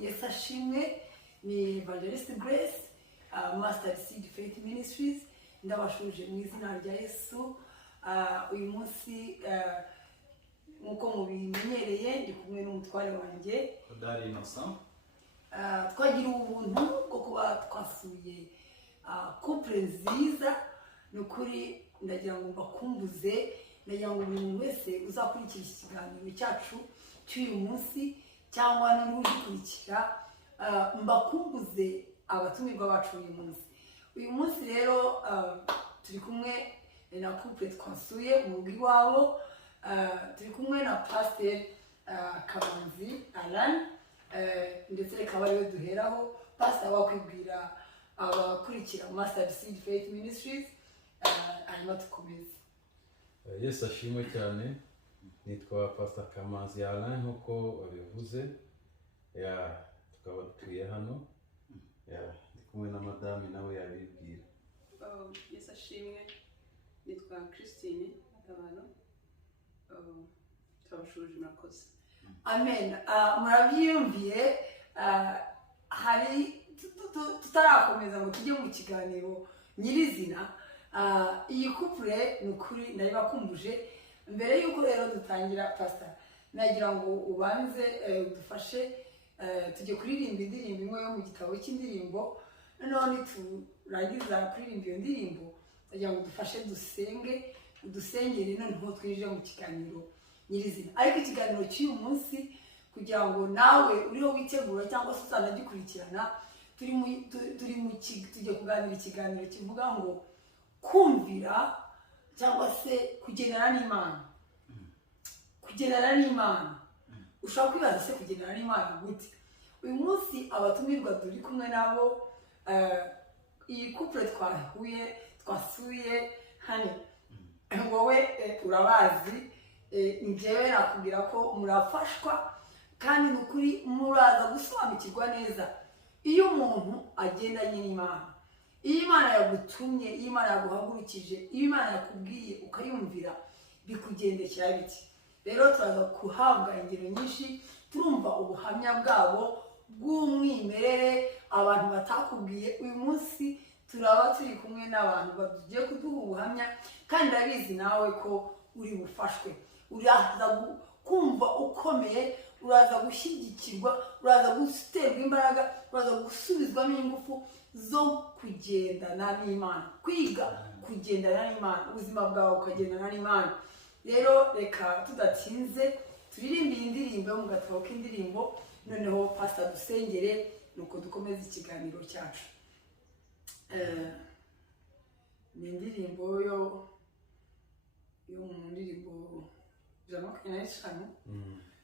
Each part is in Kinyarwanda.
Yesu ashimwe. Ni Evangelist Grace, Master Seed Faith Ministries. Ndabashuje mu izina rya Yesu. Uyu munsi nkuko mubimenyereye ndi kumwe n'umutware wanjye Odari Innocent. Twagira ubuntu bwo kuba twasuye couple nziza. Nukuri ndagira ngo mbakumbuze, ndagira ngo buri muntu wese uzakurikira ikiganiro cyacu cy'uyu munsi cyangwa n'ugikurikira mbakumbuze abatumirwa bacu uyu munsi. Uyu munsi rero turi kumwe na couple twasuye mu rugo iwabo. Turi kumwe na Pastor Kamanzi Alan, ndetse reka bariwe duheraho. Pastor wakwibwira abakurikira Master Seed Faith Ministries, hanyuma tukomeze. Yesu ashimwe cyane. Nitwa Pastor Kamanzi Alan nkuko babivuze. Tukaba dutuye hano. Ndi kumwe na madame nawe yabibwira. Yesu ashimwe. Nitwa Christine Matabaro. Turabashuje murakoze. Amen. Murabyiyumviye, hari tutarakomeza ngo tujye mu kiganiro nyirizina. Iyi couple nukuri ndayibakumbuje. Mbere yuko rero dutangira, Pastor, nagira ngo ubanze udufashe tujye kuririmba indirimbo imwe yo mu gitabo cy'indirimbo. None turangiza kuririmba iyo ndirimbo, nagira ngo dufashe dusenge, udusengere noneho twinjire mu kiganiro nyirizina. Ariko ikiganiro cy'uyu munsi kugira ngo nawe uriho witegura cyangwa se uzanagikurikirana, tujye kuganira ikiganiro kivuga ngo kumvira cyangwa se kugendana n'Imana. Kugendana n'Imana. Ushobora kwibaza se kugendana n'Imana gute? Uyu munsi abatumirwa turi kumwe nabo, iyi couple twasuye hano, wowe urabazi, njyewe nakubwira ko murafashwa kandi nukuri muraza gusobanukirwa neza iyo umuntu agendanye n'Imana. Iyo Imana yagutumye, iyo Imana yaguhagurukije, iyo Imana yakubwiye ukayumvira, bikugendekera biti. Rero turaza kuhabwa ingero nyinshi, turumva ubuhamya bwabo bw'umwimerere, abantu batakubwiye. Uyu munsi turaba turi kumwe n'abantu bagiye kuduha ubuhamya, kandi ndabizi nawe ko uri bufashwe. Uraza kumva ukomeye, uraza gushyigikirwa, uraza guterwa imbaraga, uraza gusubizwamo ingufu zo kugendana n'Imana, kwiga kugendana n'Imana, ubuzima bwawe ukagendana n'Imana. Rero reka tudatinze turirimbe iyi ndirimbo yo mu gatabo k'indirimbo, noneho Pastor dusengere nuko dukomeza ikiganiro cyacu. Ni indirimbo yo mu ndirimbo ijana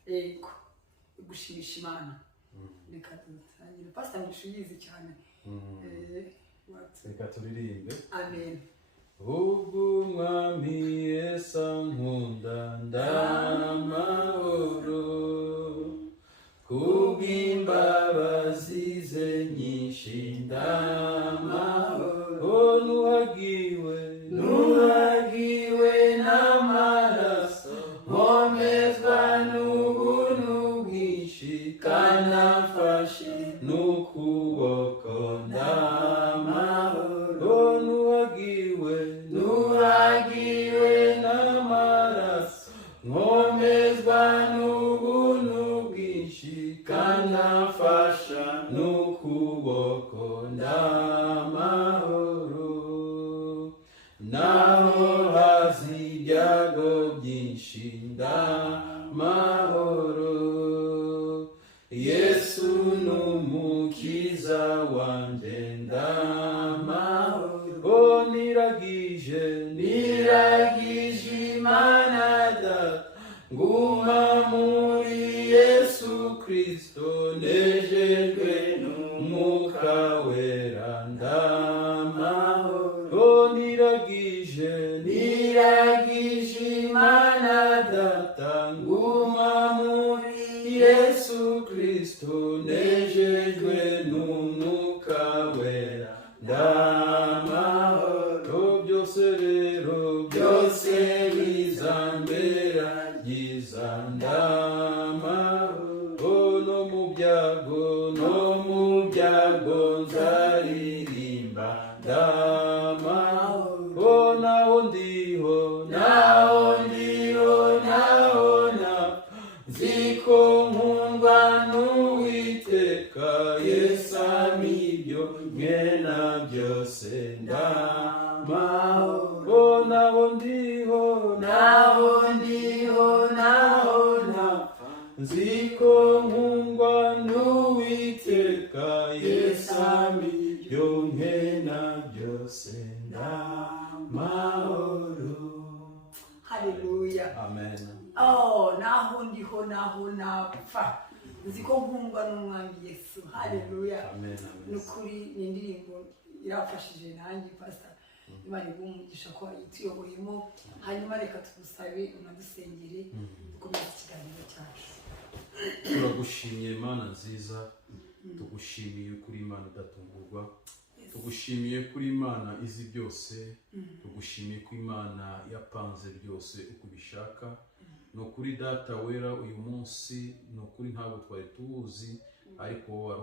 yego gushimisha Imana. Reka dutangire. Pastor nishuyizi cyane. Reka turirimbe. Amen. Ubwo Umwami Yesu ankunda ndamahoro, kubw'imbabazi ze nyinshi ndamahoro, nuhagiwe n'amaraso, nkomezwa n'ubuntu bwinshi, kandi amfashe n'ukuboko ndamahoro, nuhagiwe n'amaraso, nkomezwa n'ubuntu bwinshi, kandi amfasha n'ukuboko ndamahoro. Naho haza ibyago byinshi ndamahoro, Yesu n'umukiza wanjye ndamahoro. Niragije Imana Data, nguma muri Yesu Kristo, nejejwe n'Umwuka Wera ndamahoro. Niragije Imana Data, nguma muri Yesu Kristo, nejejwe n'Umwuka Wera ndamahoro. Byose bizambera byiza ndamahoro, no mu byago nzaririmba ndamahoro naho ndiho nziko nkundwa n'Uwiteka Yesu amibyo mwena byose ndamahoro naho ndiho nziko nkundwa n'Uwiteka Yesu amibyo mwena byose ndamahoro. Haleluya. Amen. Naho ndiho naho napfa nzi ko nkundwa n'umwami Yesu. Haleluya. Amen. Nukuri ni indirimbo irafashije nanjye pastor. Imana igumugisha ko ituyoboyemo. Hanyuma reka tugusabe unadusengere dukomeze ikiganiro cyacu. Turagushimiye Mana nziza, tugushimiye kuri Imana idatungurwa, tugushimiye kuri Imana izi byose, tugushimiye ko Imana yapanze byose uko ubishaka. No kuri data wera uyu munsi, no kuri ntabwo twari tuwuzi, ariko wari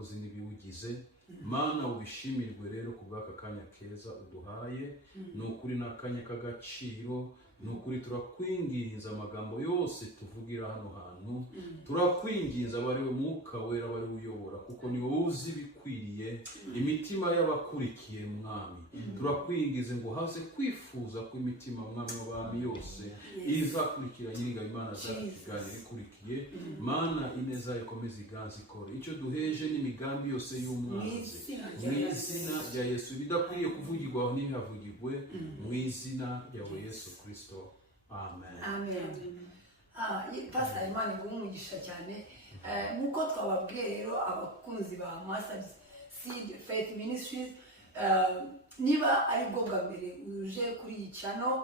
uzi n'ibiwugize. Mana ubishimirwe rero ku bw'aka kanya keza uduhaye, no kuri n'akanya k'agaciro. Nukuri turakwinginza amagambo yose tuvugira hano hantu, turakwinginza bari we Mwuka Wera bari uyobora, kuko ni wowe uzi bikwiriye imitima y'abakurikiye mwami. Turakwingize ngo haze kwifuza ko imitima mwami w'abami yose izakurikira nyiriga Imana zakiganira ikurikiye. Mana ineza ikomeze iganze ikore icyo duheje n'imigambi yose y'umwanzi mu izina rya Yesu. Bidakwiriye kuvugirwa aho ntihavugirwe mu izina ryawe Yesu Kristo. Amen. Pastor Imana igumugisha cyane. Nkuko twababwiye rero abakunzi ba Master Seed Faith Ministries, niba ari bwo bwa mbere uje kuri iyi channel,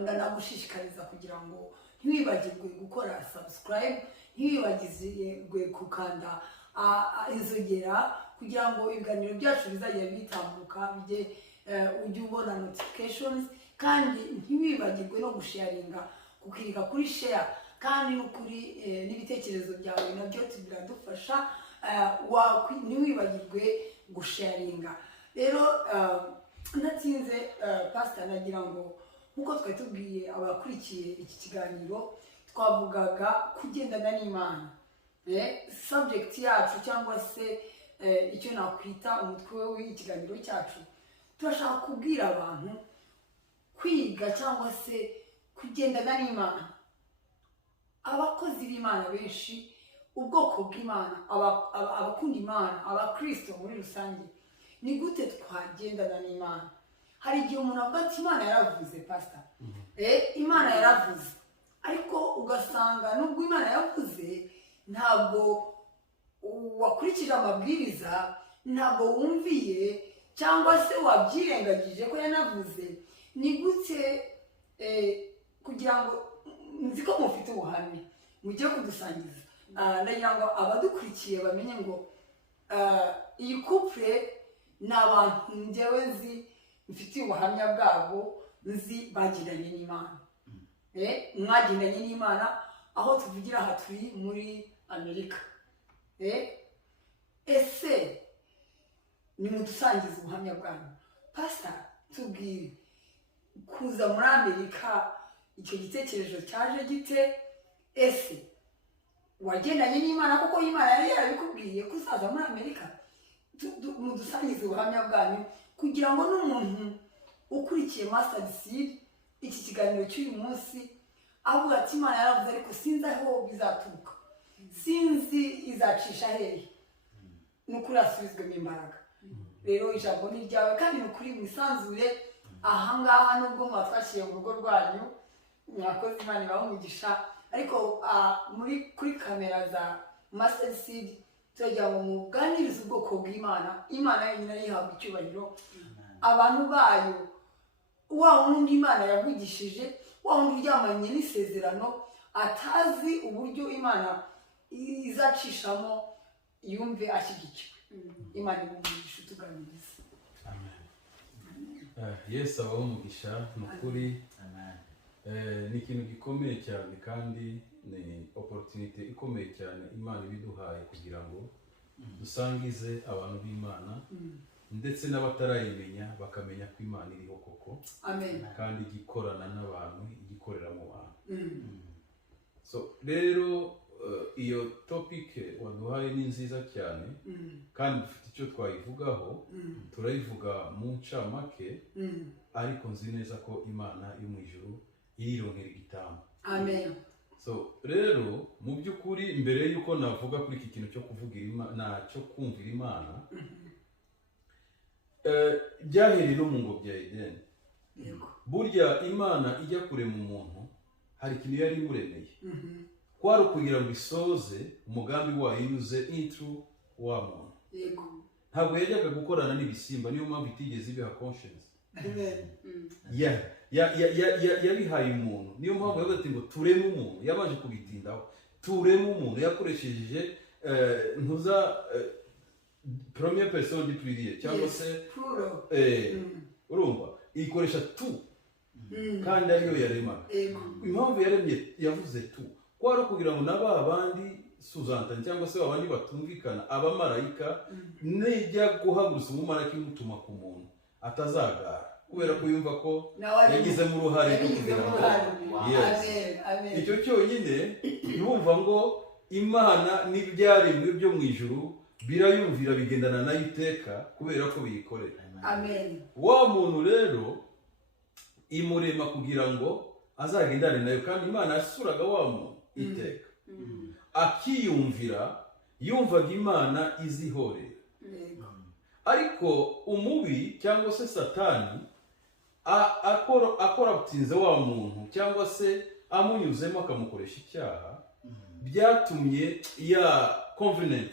ndanagushishikariza kugira ngo ntiwibagirwe gukora subscribe, ntiwibagirwe gukanda inzogera kugira ngo ibiganiro byacu bizajya bitambuka bijye ujye ubona notifications, kandi ntiwibagirwe no gusharinga, kukirika kuri share, kandi no kuri n'ibitekerezo byawe nabyo biradufasha. Ntiwibagirwe gusharinga. Rero ntatinze pastor, nagira ngo nkuko twari tubwiye abakurikiye iki kiganiro, twavugaga kugendana n'Imana. Subject yacu cyangwa se icyo nakwita umutwe w'ikiganiro cyacu, turashaka kubwira abantu kwiga cyangwa se kugendana n'Imana. Abakozi b'Imana benshi, ubwoko bw'Imana, abakunda Imana, abakristo muri rusange, ni gute twagendana n'Imana? Hari igihe umuntu avuga ati Imana yaravuze pastor, Imana yaravuze, ariko ugasanga nubwo Imana yavuze ntabwo wakurikije amabwiriza, ntabwo wumviye cyangwa se wabyirengagije ko yanavuze. Ni gute kugira ngo nzi ko mufite ubuhamya mujye kudusangiza, ndagira ngo abadukurikiye bamenye ngo iyi couple ni abantu njyewe nzi mfitiye ubuhamya bwabo, nzi bagendanye n'Imana. Mwagendanye n'Imana, aho tuvugira aha turi muri Amerika. Ese nimudusangiza ubuhamya bwanyu. Pastor, tubwire kuza muri Amerika, icyo gitekerezo cyaje gite? Ese wagendanye n'Imana kuko Imana yari yarabikubwiye ko uzaza muri Amerika? Mudusangize ubuhamya bwanyu kugira ngo n'umuntu ukurikiye Master Seed iki kiganiro cy'uyu munsi avuga ati Imana yaravuze ariko sinzi aho bizaturuka, sinzi izacisha hehe, n'ukuri asubizwemo imbaraga. Rero ijambo ni ryawe, kandi n'ukuri mwisanzure ahangaha, nubwo mwatwashiye mu rugo rwanyu, mwakoze, Imana ibahe umugisha. Ariko kuri kamera za Master Seed turagira ngo muganirize ubwoko bw'Imana. Imana yonyine yihabwa icyubahiro, abantu bayo, wa wundi Imana yavugishije, wa wundi uryamanye n'isezerano, atazi uburyo Imana izacishamo, yumve ashyigikiwe. Imana igumugisha utuganiriza. Yesu abaho umugisha. Nukuri ni ikintu gikomeye cyane, kandi ni opportunity ikomeye cyane Imana ibiduhaye kugira ngo dusangize abantu b'Imana ndetse n'abatarayimenya bakamenya ko Imana iriho koko amen kandi igikorana n'abantu igikorera mu bantu. So rero iyo topic waduhaye ni nziza cyane kandi dufite icyo twayivugaho, turayivuga mu ncamake ariko nzi neza ko Imana yo mu ijuru irironkera igitambo. amen. So rero mu by'ukuri mbere yuko navuga kuri iki kintu cyo kuvugira Imana cyo kumvira Imana, byahereye no mu ngobyi ya Edeni. Burya Imana ijya kure mu muntu hari ikintu yari imuremeye, kwari ukugira ngo isoze umugambi wayo inyuze into wa muntu. Ntabwo yajyaga gukorana n'ibisimba, niyo mpamvu itigeze ibiha conscience. Yabihaye umuntu, niyo mpamvu yavuze ati ngo tureme umuntu. Yabanje kubitindaho, tureme umuntu yakoresheje première personne du pluriel cyangwa se urumva ikoresha tu kandi ariyo yaremaga. Impamvu yaremye yavuze tu kwari kugira ngo naba abandi suzantani cyangwa se abandi batumvikana abamarayika nejya guhagurutsa umumarayika imutuma ku muntu atazagara kubera ko yumva ko yagizemo uruhare rwo kugira ngo icyo cyonyine yumva ngo Imana n'ibyaremwe byo mu ijuru birayumvira bigendana nayo iteka kubera ko biyikorera. Wa muntu rero imurema kugira ngo azagendane nayo, kandi Imana yasuraga wa muntu iteka akiyumvira, yumvaga Imana izihorera. Ariko umubi cyangwa se Satani akora butinze wa muntu cyangwa se amunyuzemo akamukoresha icyaha, byatumye ya covenant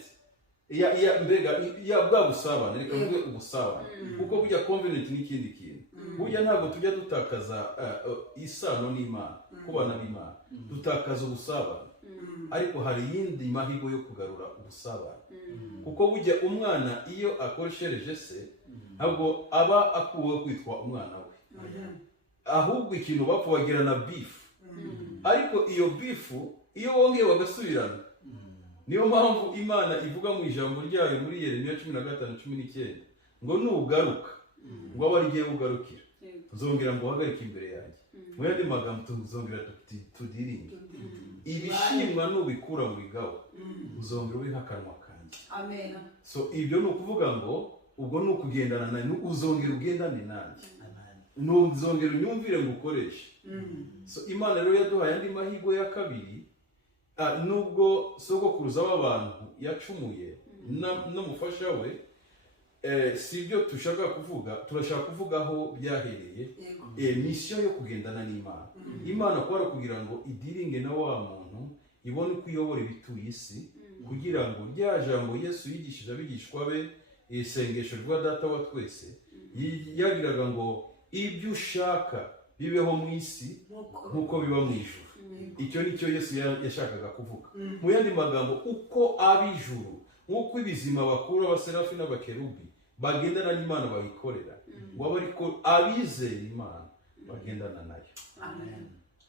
ya bwa busabane, reka mvuge ubusabane kuko burya covenant n'ikindi kintu. Burya ntabwo tujya dutakaza isano n'Imana, kubana n'Imana dutakaza ubusabane, ariko hari yindi mahirwe yo kugarura ubusabane. Kuko burya umwana iyo akoreshereje se ntabwo aba akuwe kwitwa umwana we, ahubwo ikintu bapfa bagirana beef. Ariko iyo beef iyo wongeye bagasubirana, niyo mpamvu Imana ivuga mu ijambo ryayo muri Yeremiya 15:19 ngo nugaruka ngo abe arigiye ugarukira, nzongera ngo uhagarike imbere yanjye. Mu yandi magambo tuzongera tudiringe ibishimwa nubikura mu bigawa uzongera ube nk'akanwa kanjye. Amen. So ibyo ni ukuvuga ngo ubwo ni ukugendana nawe, uzongera ugendane nanjye, ntuzongera unyumvire ngo ukoreshe. So Imana rero yaduhaye andi mahirwe ya kabiri. Nubwo sogokuruza w'abantu yacumuye n'umufasha we, si ibyo tushaka kuvuga, turashaka kuvuga aho byahereye. Misiyo yo kugendana n'Imana. Imana kwari kugira ngo idiringe na wa muntu ibone uko iyobora ibituye isi, kugira ngo rya jambo Yesu yigishije abigishwa be, isengesho rwa Data wa twese, yagiraga ngo ibyo ushaka bibeho mu isi nk'uko biba mu ijuru. Icyo nicyo Yesu yashakaga kuvuga. Mu yandi magambo, uko ab'ijuru nk'uko ibizima bakura abaserafi n'abakerubi bagendana n'Imana bayikorera, waba ariko abizera Imana bagendana nayo.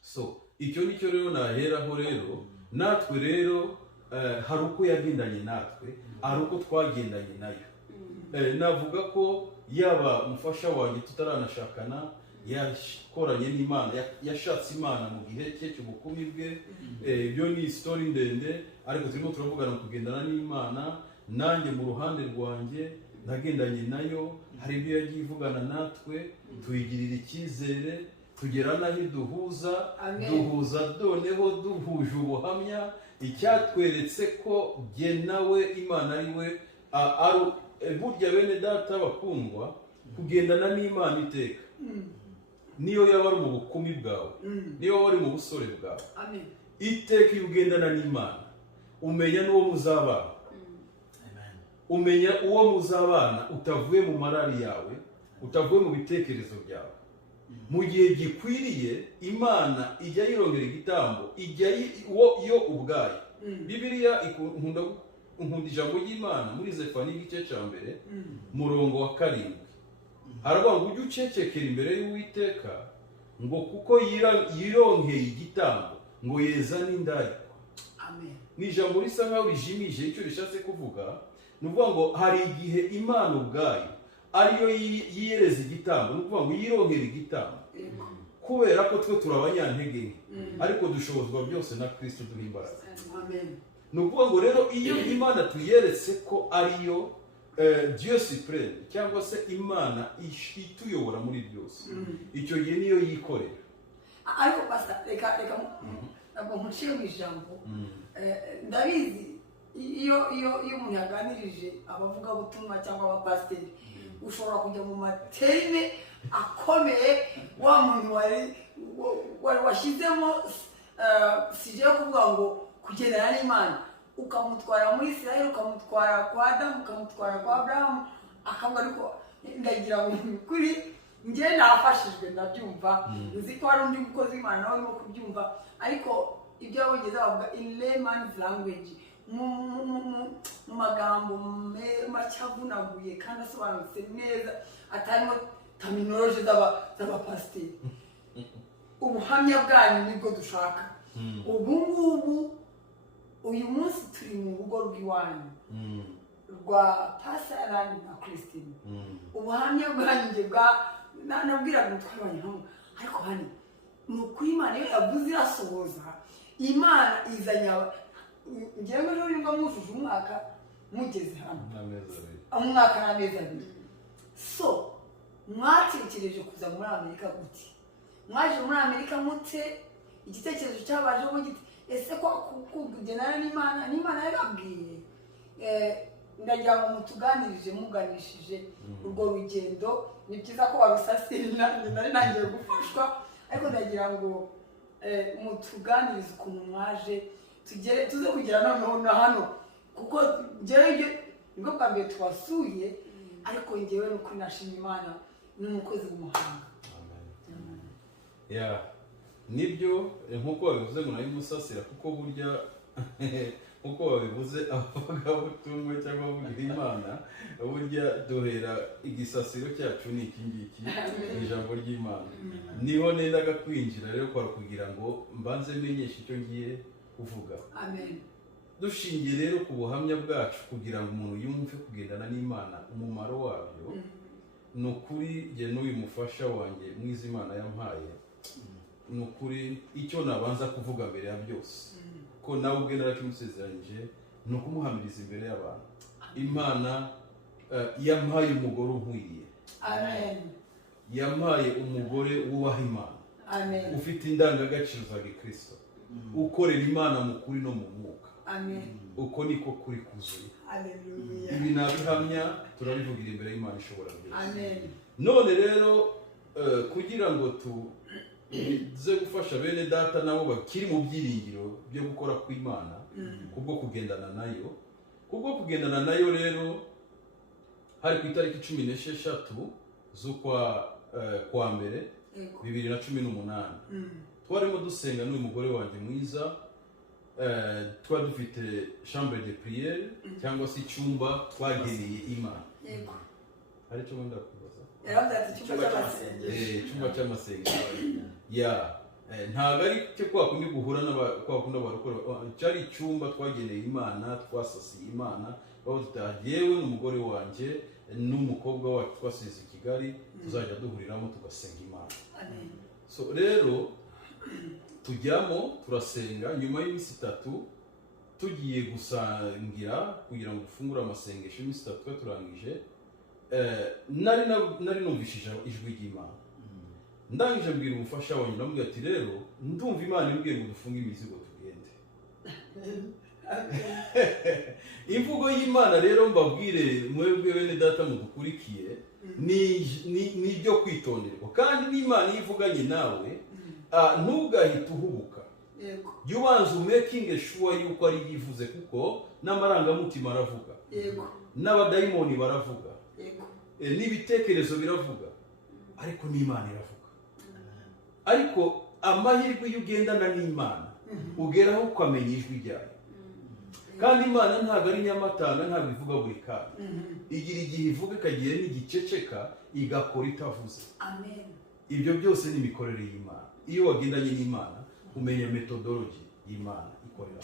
So icyo nicyo rero naheraho rero, natwe rero hari uko yagendanye natwe, hari uko twagendanye nayo. Navuga ko yaba umufasha wanjye tutaranashakana yakoranye n'Imana, yashatse Imana mu gihe cye cy'ubukumi bwe. Ibyo ni story ndende, ariko turimo turavugana mu kugendana n'Imana. Nanjye mu ruhande rwanjye nagendanye nayo, hari ibyo yagiye ivugana natwe, tuyigirira icyizere, tugera naho duhuza noneho duhuje ubuhamya, icyatweretse ko jye nawe Imana ari we. Burya bene data bakundwa, kugendana n'Imana iteka, niyo yaba ari mu bukumi bwawe, niyo waba ari mu busore bwawe, iteka iyo ugendana n'Imana umenya n'uwo muzabana, umenya uwo muzabana utavuye mu marari yawe, utavuye mu bitekerezo byawe. Mu gihe gikwiriye Imana ijya yirongera igitambo, ijya yo ubwayo. Bibiliya nkunda ijambo ry'Imana muri Zefaniya igice cya 1 murongo wa 7, haravuga ngo ujye ucecekera imbere y'Uwiteka ngo kuko yironkeye igitambo ngo yeza n'indarikwa. amen Ni ijambo risa nkaho rijimije icyo rishatse kuvuga. Ni ukuvuga ngo hari igihe Imana ubwayo ariyo yiyereza igitambo, ni ukuvuga ngo yironkera igitambo, kubera ko twe turi abanyantege nke, ariko dushobozwa byose na Kristo duha imbaraga. amen Ni ukuvuga ngo rero iyo Imana tuyeretse ko ariyo Dieu supreme cyangwa se Imana ituyobora muri byose, icyo gihe niyo yikorera. ariko pastor reka ntabwo nkuciye mu ijambo. Ndabizi iyo umuntu yaganirije abavugabutumwa cyangwa abapasiteri, ushobora kujya mu materine akomeye, wa muntu wari washyizemo sije yo kuvuga ngo kugendana n'Imana, ukamutwara muri Isirayeli, ukamutwara kwa Adamu, ukamutwara kwa Aburahamu, akavuga ariko ndagira ngo kuri njye nafashijwe ndabyumva, nzi ko hari undi mukozi w'Imana nawe urimo kubyumva, ariko ibyo abongereza bavuga in layman's language, mu magambo make avunaguye kandi asobanutse neza, atarimo terminology z'abapasiteri. Ubuhamya bwanyu nibwo dushaka. Ubu ngubu uyu munsi turi mu rugo rw'iwanyu rwa Pastor Alan na Christine. Ubuhamya bwanyu nge nabwiraga umutware wanyu hamwe, ariko hani ni ukuri Imana iyo yavuze irasohoza. Imana izanya ngewe ejo nimba mwujuje umwaka mugeze hano, umwaka n'amezi abiri. So mwatekereje kuza muri Amerika gute? Mwaje muri Amerika mute? Igitekerezo cyabajeho giti ese ko kugendana n'Imana yababwiye? Ndagira ngo mutuganirije muganishije urwo rugendo. Ni byiza ko warusasira, nari nangiye gufashwa, ariko ndagira ngo mutuganirize ukuntu mwaje tuze kugera noneho na hano, kuko njyewe nibwo bwa mbere tubasuye, ariko njyewe ni ukuri nashima Imana n'umukozi w'umuhanga. Nibyo nk'uko babivuze ngo nayo musasira, kuko burya nk'uko babivuze abavugabutumwa cyangwa abavugira Imana, burya duhera igisasiro cyacu ni iki ngiki, ijambo ry'Imana. Niho nendaga kwinjira rero kwa kugira ngo mbanze menyeshe icyo ngiye kuvuga. Amen. Dushingiye rero ku buhamya bwacu kugira ngo umuntu yumve kugendana n'Imana umumaro wabyo, ni ukuri jye n'uyu mufasha wanjye mwiza Imana yampaye, ni ukuri icyo nabanza kuvuga mbere ya byose, ko nawe ubwe narakimusezeranyije, ni ukumuhamiriza imbere y'abantu. Imana yampaye umugore unkwiriye. Amen. Yampaye umugore wubaha Imana. Amen. Ufite indangagaciro za Gikristo, ukorera Imana mu kuri no mu mwuka. Amen. Uko niko kuri kuzuye. Hallelujah. Ibi nabihamya turabivugira imbere y'Imana ishobora byose. Amen. None rero kugira ngo tuze gufasha bene data nabo bakiri mu byiringiro byo gukora kw'Imana, kubwo kugendana nayo rero hari ku itariki 16 z'ukwa mbere 2018 twarimo dusenga n'uyu mugore wanjye mwiza. Twari dufite chambre de prière cyangwa se icyumba twageneye Imana. Yego. Hari cyo wenda kubaza? Yaravuze ati icyumba cy'amasengesho. Icyumba cy'amasengesho. Ntabwo ari cyo kwa kundi guhura n'abakunda barokora, cyari icyumba twageneye Imana, twasasiye Imana, bavuze ati yewe n'umugore wanjye n'umukobwa wacu twasize i Kigali, tuzajya duhuriramo tugasenga Imana. Amen. So rero tujyamo turasenga, nyuma y'iminsi 3 tugiye gusangira kugira ngo dufungure amasengesho y'iminsi 3 turangije. Nari numvishije ijwi ry'Imana. Ndangije mbwira umufasha wanjye, ndamubwira ati rero ndumva Imana imbwiye ngo dufunge imizigo tugende. Imvugo y'Imana rero mbabwire mwebwe bene data mudukurikiye, ni ibyo kwitonderwa, kandi n'Imana yivuganye nawe ntugahite uhubuka. Yego. Jya ubanza making sure yuko ari yivuze, kuko n'amarangamutima aravuga. Yego. N'abadayimoni baravuga. Yego. N'ibitekerezo biravuga, ariko n'Imana iravuga. Ariko amahirwe iyo ugendana n'Imana ugeraho ukamenya ijwi ryayo. Kandi Imana ntabwo ari nyamatanga, ntabwo ivuga buri kanya. Igira igihe ivuga, ikagira n'igiceceka, igakora itavuze. Amen. Ibyo byose ni imikorere y'Imana. Iyo wagendanye n'Imana umenya methodology y'Imana ikorera.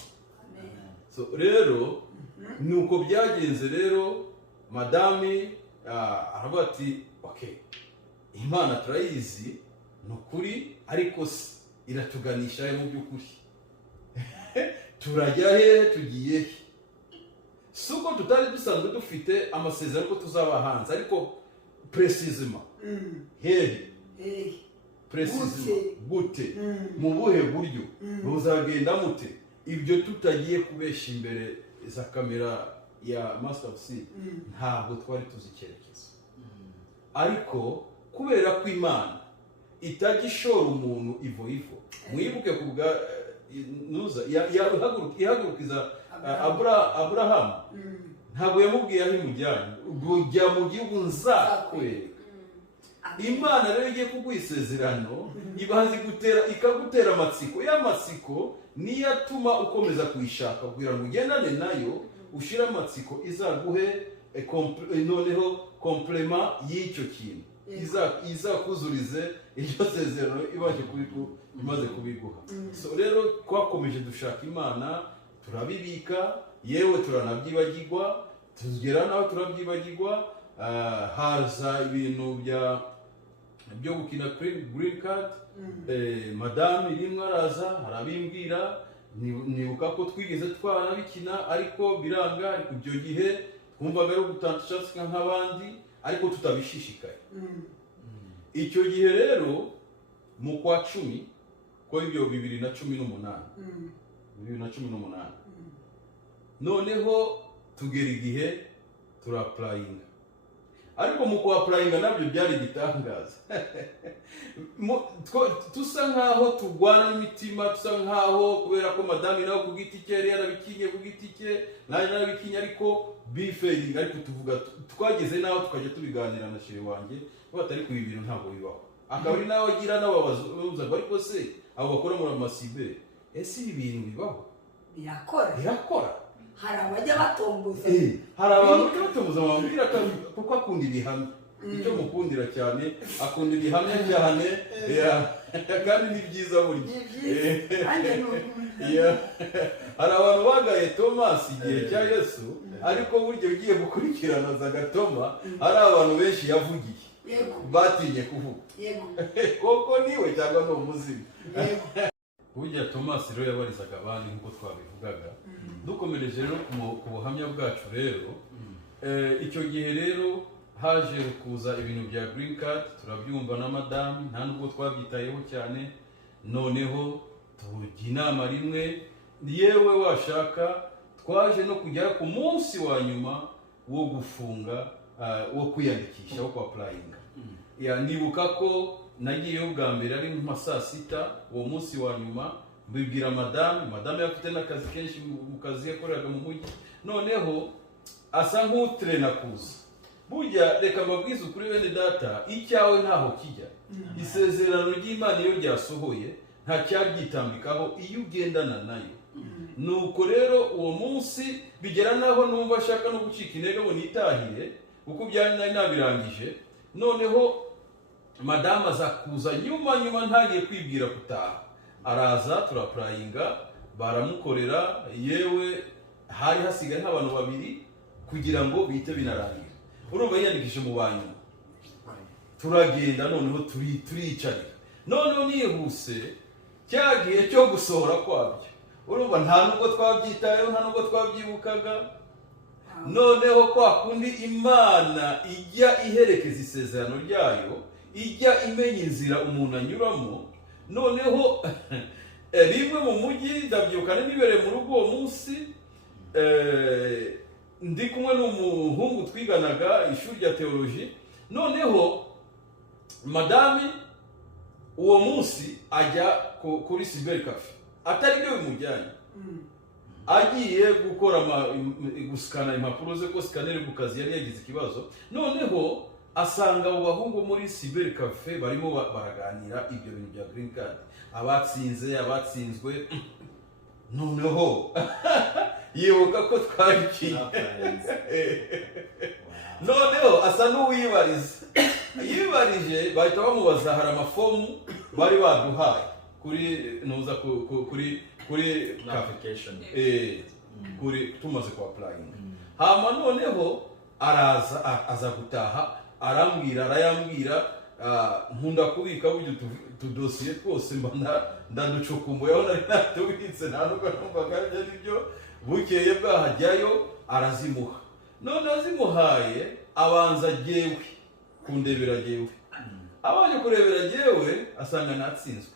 Amen. So rero nuko byagenze rero madame aravuga ati okay, Imana turayizi ni ukuri ariko iratuganisha mu by'ukuri turajya he tugiye he? Suko tutari dusanzwe dufite amasezerano ko tuzaba hanze ariko precisement hehe precisement gute mu buhe buryo buzagenda mute ibyo tutagiye kubesha imbere za kamera ya Master of Sea ntabwo twari tuzikerekezo ariko kubera ko Imana itagishora umuntu ivo mwibuke kubwa nuza ihagurukiza Abraham ntabwo yamubwiye aho imujyanye ujya mu gihugu nzakwereka. Imana rero igiye kuguha isezerano ibanza ikagutera amatsiko. Ya matsiko niyo atuma ukomeza kuyishaka kugira ngo ugendane nayo, ushire amatsiko izaguhe noneho complement y'icyo kintu izakuzurize iryo sezerano imaze kubiguha. So rero twakomeje dushaka Imana, turabibika, yewe turanabyibagirwa, tugera naho turabyibagirwa. Haza ibintu byo gukina green card. Madame rimwe araza harabimbwira, nibuka ko twigeze twanabikina ariko biranga, ariko ibyo gihe twumvaga ari ugutantishatsika nk'abandi ariko tutabishishikaye. Icyo gihe rero mu kwa 10 ko ibyo 2018 noneho tugera igihe turaplayinga, ariko mu kwa playinga nabyo byari gitangaza. Tusa nkaho tugwana n'imitima, tusa nkaho kubera ko madame nawe ku giti cye yari yarabikinye ku giti cye naje narabikinye ariko bifailing, ariko tuvuga twageze naho tukajya tubiganira na shiri wanjye batari ku ibintu ntabwo bibaho. Akabari nawe agira n'ababazo ariko se abo bakora muri amasibe ese ibi bintu bibaho? Birakora. Hari abajya batomboza. Hari abantu bajya batomboza bambwira kuko akunda ibihamya. Icyo mukundira cyane akunda ibihamya cyane, kandi ni byiza burya. Hari abantu bagaye Thomas igihe cya Yesu, ariko burya ugiye gukurikirana za Gatoma hari abantu benshi yavugiye batinye kuvuga koko niwe cyangwa no muzima. Burya Thomas rero yabarizaga abandi nkuko twabivugaga. Dukomereje rero ku buhamya bwacu rero, icyo gihe rero haje kuza ibintu bya green card, turabyumva na madame, nta nubwo twabyitayeho cyane. Noneho tujya inama rimwe, yewe washaka twaje no kujya ku munsi wa nyuma wo gufunga, wo kwiyandikisha, wo kwa applying. Nibuka ko nagiyeyo bwa mbere ari mu saa 6 uwo munsi wa nyuma, mbibwira madame yafite n'akazi kenshi mu kazi yakoreraga mu mujyi, noneho asa nk'utrena kuza. Burya reka mbabwize ukuri bene data, icyawe ntaho kijya. Isezerano ry'Imana iyo ryasohoye nta cyaryitambikaho iyo ugendana nayo. Nuko rero uwo munsi bigera naho numva ashaka no gucika intege ngo nitahire kuko byari nabirangije. Noneho madame aza kuza nyuma ntagiye kwibwira gutaha, araza turaplayinga, baramukorera, yewe hari hasigaye nk'abantu babiri kugira ngo bite binarangira. Urumva yiyandikije mu banyu, turagenda noneho turicarira. Noneho nihuse cyagiye cyo gusohora kwabyo, urumva nta nubwo twabyitayeho, nta nubwo twabyibukaga. Noneho kwa kundi Imana ijya iherekeza isezerano ryayo, ijya imenya inzira umuntu anyuramo. Noneho rimwe mu mujyi ndabyukana nibereye mu rugo uwo munsi, ndi kumwe n'umuhungu twiganaga ishuri rya teoloji. Noneho madame uwo munsi ajya kuri cyber cafe, atari byo bimujyanye, agiye gukora guskana impapuro ze ko scanner ku kazi yari yagize ikibazo. Noneho asanga abo bahungu muri cyber cafe barimo baraganira ibyo bintu bya green card, abatsinze abatsinzwe. Noneho yibuka ko twabikinye. Noneho asa n'uwibariza, yibarije bahita bamubaza hari amafomu bari baduhaye kuri nuza kuri application kuri tumaze ku applying hama noneho aza gutaha arayambwira nkunda kubika buryo tudosiye twose mbana ndaducukumbuye aho nari natubitse nta nubwo numvaga ari byo bukeye bwahajyayo arazimuha none azimuhaye abanza jyewe kundebera jyewe abanje kurebera jyewe asanga natsinzwe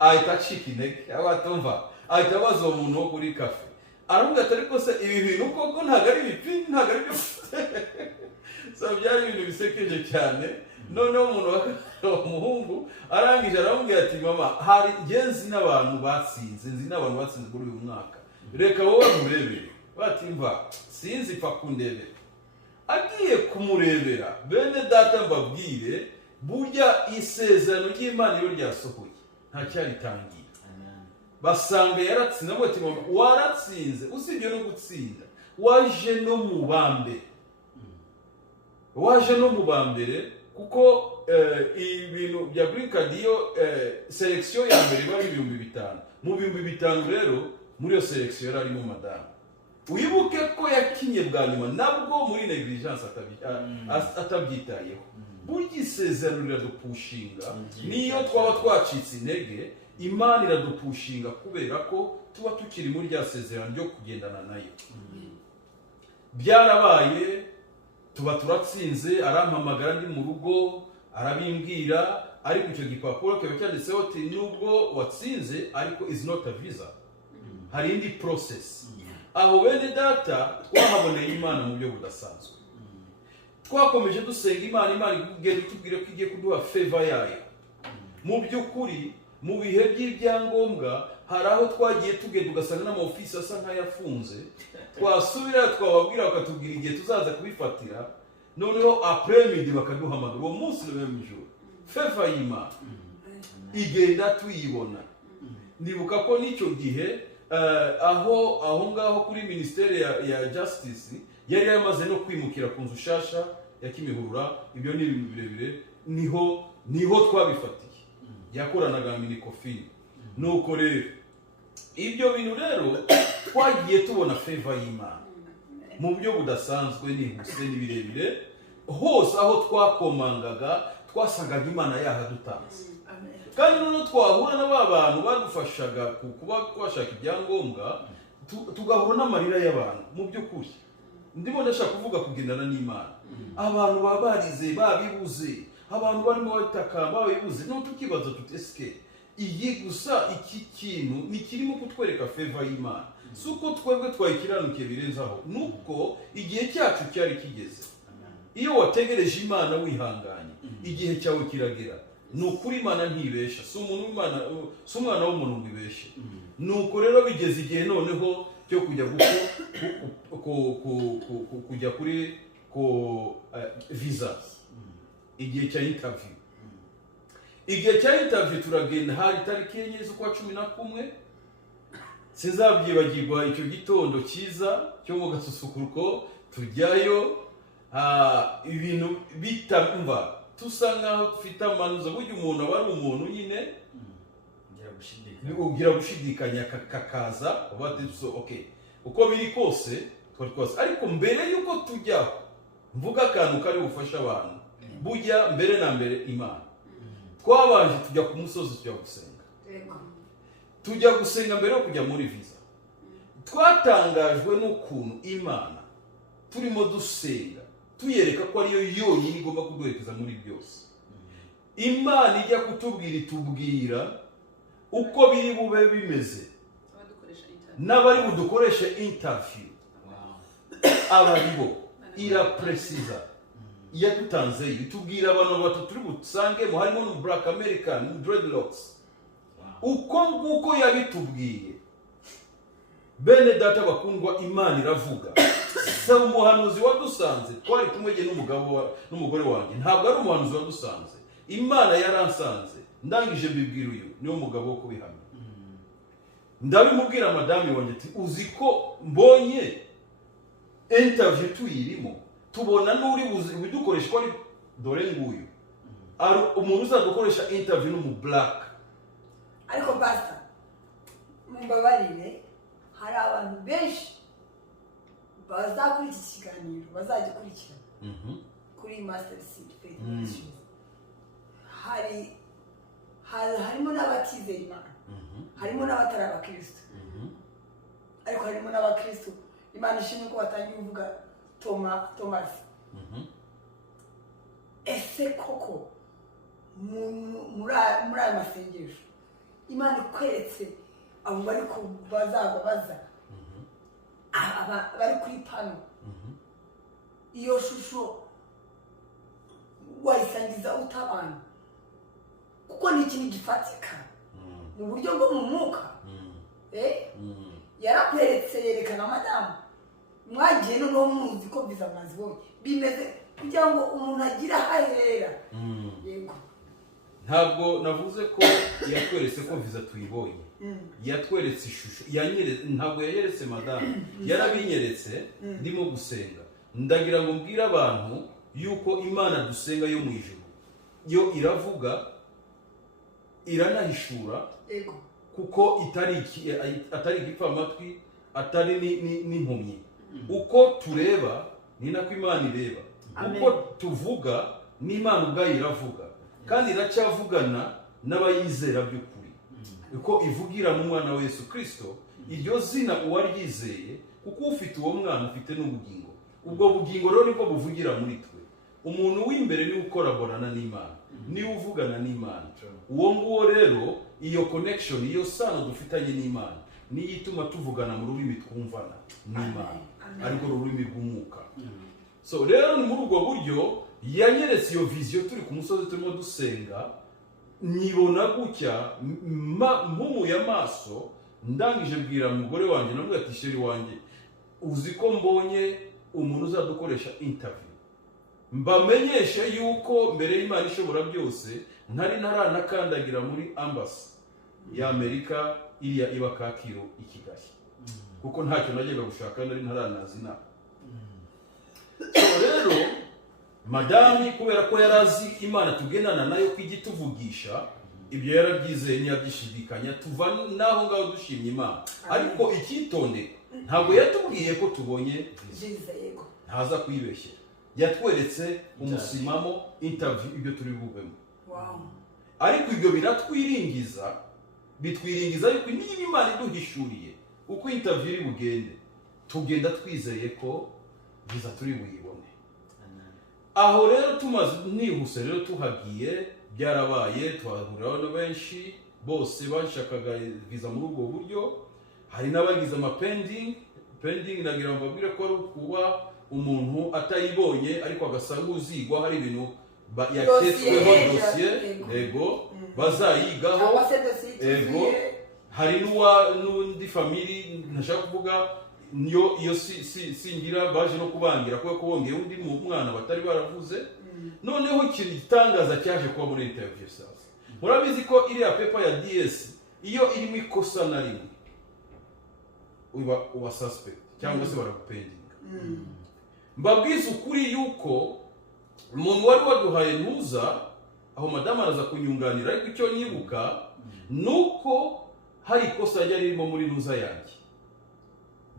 ahita acika intege abatumva ahita abaza uwo muntu wo kuri kafe aravuga ati ariko se ibi bintu koko ntabwo ari ibipini ntabwo ari byo so byari ibintu bisekeje cyane noneho umuntu umuhungu arangije aramubwira ati mama hari nzi n'abantu batsinze kuri uyu mwaka reka wowe murebere bati mva sinzi pfa kundebera agiye kumurebera bene data mbabwire burya isezerano ry'Imana iyo ryasohoye nta cyaritangiye basanga yaratsinze bati mama waratsinze usibye no gutsinda waje no mu bambere kuko ibintu bya green card iyo selection ya mbere bari 5,000 mu 5,000 rero muri iyo selection yari arimo madamu uyibuke ko yakinye bwa nyuma nabwo muri negligence atabyitayeho burya isezerano riradupushinga niyo twaba twacitse intege Imana iradupushinga kubera ko tuba tukiri muri rya sezerano ryo kugendana nayo byarabaye tuba turatsinze arampamagara ndi mu rugo arabimbwira ariko icyo gipapuro kiba cyanditseho ati nubwo watsinze ariko is not a visa hari indi process aho bene data twahaboneye Imana mu buryo budasanzwe twakomeje dusenga Imana igenda itubwira ko igiye kuduha favor yayo mu by'ukuri mu bihe by'ibyangombwa hari aho twagiye tugenda ugasanga n'amaofisi asa nk'ayafunze twasubira twababwira bakatubwira igihe tuzaza kubifatira noneho après-midi bakaduhamagara uwo munsi no mu ijoro favor y'Imana igenda tuyibona ndibuka ko n'icyo gihe aho ngaho kuri ministere ya justice yari yamaze no kwimukira ku nzu shasha ya Kimihurura ibyo ni ibintu birebire niho twabifatiye yakoranaga minikofini nuko rero ibyo bintu rero twagiye tubona favor y'Imana mu buryo budasanzwe n'ihuse n'ibirebire hose aho twakomangaga twasangaga Imana yahadutanze kandi noneho twahura n'aba bantu badufashaga kuba twashaka ibyangombwa tugahura n'amarira y'abantu mu by'ukuri ndimo ndashaka kuvuga kugendana n'Imana abantu babarize babibuze abantu barimo bataka babibuze no tukibaza tuteske iyi gusa iki kintu ni kirimo kutwereka favor y'Imana suko twebwe twayikiranukiye birenzaho nuko igihe cyacu cyari kigeze iyo wategereje Imana wihanganye igihe cyawe kiragera nukuri Imana ntibesha si umuntu w'Imana si umwana w'umuntu ngibeshe nuko rero bigeze igihe noneho cyo kujya kujya kuri visa igihe cya interview turagenda hari tariki enye z'ukwa 11 sinzabyibagirwa icyo gitondo cyiza cyo mu gasusukuruko tujyayo ibintu bitamva tusa nkaho dufite amanuza burya umuntu aba ari umuntu nyine ugira gushidikanya kakaza bati so okay uko biri kose twose ariko mbere yuko tujyaho mvuga akantu kari bufasha abantu burya mbere na mbere Imana twabanje tujya ku musozi tujya gusenga mbere yo kujya muri visa twatangajwe n'ukuntu Imana turimo dusenga tuyereka ko ariyo yonyine igomba kuduherekeza muri byose Imana ijya kutubwira itubwira uko biri bube bimeze n'abari budukoresha interview abaribo iraprecisa yadutanze itubwira abantu batatu turi busangemo harimo no Black American dreadlocks uko nguko yabitubwiye bene data bakundwa Imana iravuga se umuhanuzi wadusanze twari kumwege n'umugore wanjye ntabwo ari umuhanuzi wadusanze Imana yaransanze ndangije bibwira uyu niyo mugabo wo kubihamya ndabimubwira madame wanjye ati uzi ko mbonye interview tuyirimo tubona n'uri bidukoresha ari dore nguyu ari umuntu uzadukoresha interview n'umu black. ariko pastor mumbabarire hari abantu benshi bazakora iki kiganiro bazagikurikira kuri Master Seed Faith Ministries. harimo n'abatizera Imana, harimo n'abatari abakristo, ariko harimo n'abakristo. Imana ishimwe ko batangiye kuvuga Thomas. Ese koko muri aya masengesho Imana ikweretse abo bari baza bari kuri pano, iyo shusho wayisangiza utabana kuko ni ikintu gifatika mu buryo bwo mu mwuka. Yarakweretse yerekana madamu mwagiye noneho muzi ko biza mwazibonye bimeze kugira ngo umuntu agire ahahera. Yego, ntabwo navuze ko yatweretse ko viza tuyibonye, yatweretse ishusho, ntabwo yanyeretse madamu, yarabinyeretse ndimo gusenga. Ndagira ngo mbwire abantu yuko Imana dusenga yo mu ijuru yo iravuga, iranahishura, kuko atari igipfamatwi, atari n'impumyi. Uko tureba ni nako Imana ireba, uko tuvuga n'Imana ubwayo iravuga, kandi iracyavugana n'abayizera by'ukuri. Uko ivugira mu mwana wa Yesu Kristo, iryo zina uwaryizeye, kuko ufite uwo mwana ufite n'ubugingo. Ubwo bugingo rero nibwo buvugira muri twe. Umuntu w'imbere ni ukoraborana n'Imana, ni uvugana n'Imana. Uwo nguwo rero, iyo connection, iyo sano dufitanye n'Imana, ni ituma tuvugana mu rurimi twumvana n'Imana, ariko rurimi rw'umwuka. So rero ni muri ubwo buryo yanyeretse iyo vision turi ku musozi turimo dusenga, nibona gutya mpumuye amaso, ndangije bwira umugore wanjye, navuga ati sheri wanjye, uzi ko mbonye umuntu uzadukoresha interview, mbamenyeshe yuko mbere y'Imana ishobora byose ntari naranakandagira muri embassy ya Amerika iriya iba Kacyiru i Kigali, kuko ntacyo najyaga gushaka, nari ntaranazina. So rero madame kubera ko yarazi Imana tugendana nayo kwigituvugisha, ibyo yarabyizeye ntiyabyishidikanya, tuva naho ngaho dushimye Imana. Ariko ikitonde, ntabwo yatubwiye ko tubonye Jiza. Yego, ntaza kwibeshyera, yatweretse umusimamo interview ibyo turi buvemo. Ariko ibyo bitwiringiza yuko niba Imana iduhishuriye uko interview iri bugende, tugenda twizeye ko viza turi buyibone. Aho rero tumaze nihuse rero tuhagiye, byarabaye, twahuriraho na benshi, bose bashakaga viza muri ubwo buryo. Hari n'abagize pending, nagira ngo mbabwire ko ari kuba umuntu atayibonye ariko agasa nk'uzigwa, hari ibintu yatetsweho dosiye, yego, bazayigaho, yego. Hari n'undi family ntashaka kuvuga, iyo singira baje no kubangira kuko bongeye undi mwana batari baravuze. Noneho ikintu gitangaza cyaje kuba muri interview sasa. Murabizi ko iriya paper ya DS iyo irimo ikosa na rimwe uba suspect cyangwa se baragupendinga. Mbabwiza ukuri yuko umuntu wari waduhaye ntuza, aho madama araza kunyunganira, ariko icyo nyibuka nuko hari ikosa ryari ririmo muri ntuza yanjye,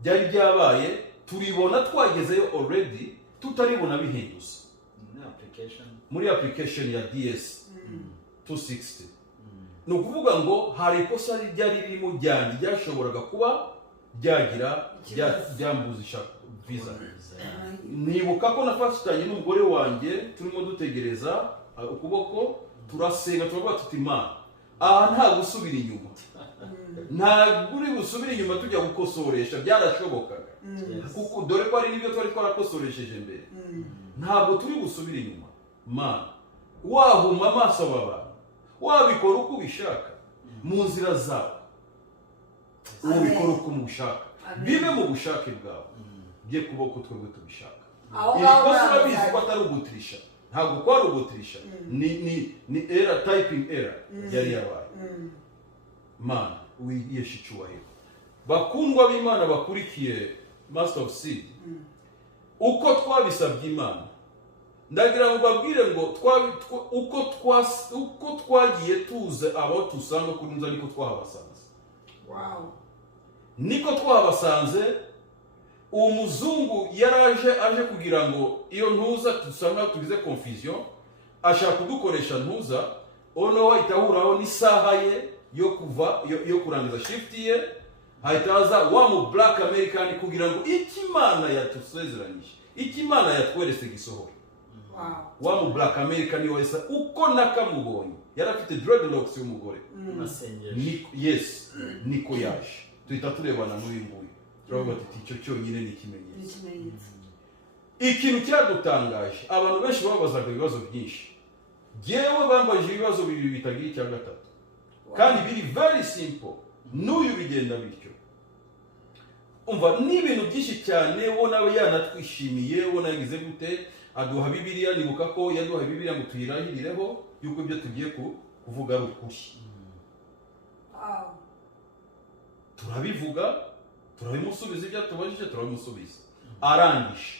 byari byabaye, turibona twagezeyo already, tutaribona bihindutse muri application ya DS 260. Ni ukuvuga ngo hari ikosa ryari ririmo ryanjye ryashoboraga kuba byagira byambuzisha visa. Nibuka ko nafatanye n'umugore wanjye, turimo dutegereza ukuboko, turasenga, turavuga tuti Imana, aha nta gusubira inyuma, nta guri gusubira inyuma tujya gukosoresha, byarashobokaga kuko dore ko ari nibyo twari twarakosoresheje mbere. Ntabwo turi gusubira inyuma. Mana, wahuma amaso abantu, wabikora uko ubishaka mu nzira zawe, ubikora uko ubishaka, bibe mu bushake bwawe, bye kuboko twebwe tubishaka. Ikosa urabizi ko atari ugutirisha, ntabwo ko ari ugutirisha, ni error, typing error yari yabaye. Mana, wiyeshe icyubahiro. Bakundwa b'Imana bakurikiye Master of Seed, uko twabisabye Imana ndagira ngo babwire ngo uko twagiye tuze abo tusanga kuri nza niko twahabasanze. Wow. Niko twahabasanze. Umuzungu aje kugira ngo iyo ntuza tusanga tugize confusion, ashaka kudukoresha ntuza, ono wahitahuraho n'isaha ye yo kurangiza shift ye, hahitaza wa mu black American kugira ngo ikimana yatusezeranyije, ikimana yatweretse gisohora. Wa mu black American wese uko nakamubonye yarafite dreadlocks y'umugore. Yes, niko yaje. Tuhita turebana n'uyu nguyu. Turavuga ati icyo cyonyine ni ikimenyetso. Ikintu cyadutangaje, abantu benshi babazaga ibibazo byinshi. Jewe bambaje ibibazo bibiri bitagira icya gatatu. Kandi biri very simple. N'uyu bigenda bityo. Umva ni ibintu byinshi cyane, wo nawe yanatwishimiye, wo nagize gute, aduha Bibiliya, nibuka ko yaduha Bibiliya ngo tuyirahirireho yuko ibyo tugiye kuvuga ari ukuri. Turabivuga, turabimusubiza ibyo tubajije, turabimusubiza. Arangije.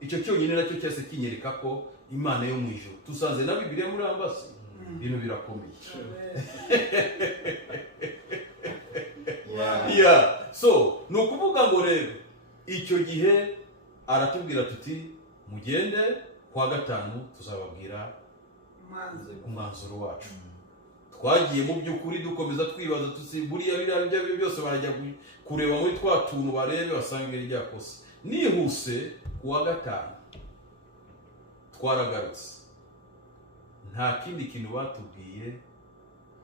Icyo cyonyine nacyo cyase kinyereka ko Imana yo mu ijuru. Tusanze na Bibiliya muri ambasi. Ibintu birakomeye. Yeah. So, nukuvuga ngo rero icyo gihe aratubwira tuti mugende kwa gatanu tuzababwira umwanzuro wacu. Twagiye mu by'ukuri dukomeza twibaza tusi buriya biriya byose barajya kureba muri twa tuntu barebe basanga irya kosa. Nihuse kuwa gatanu twaragarutse. Nta kindi kintu batubwiye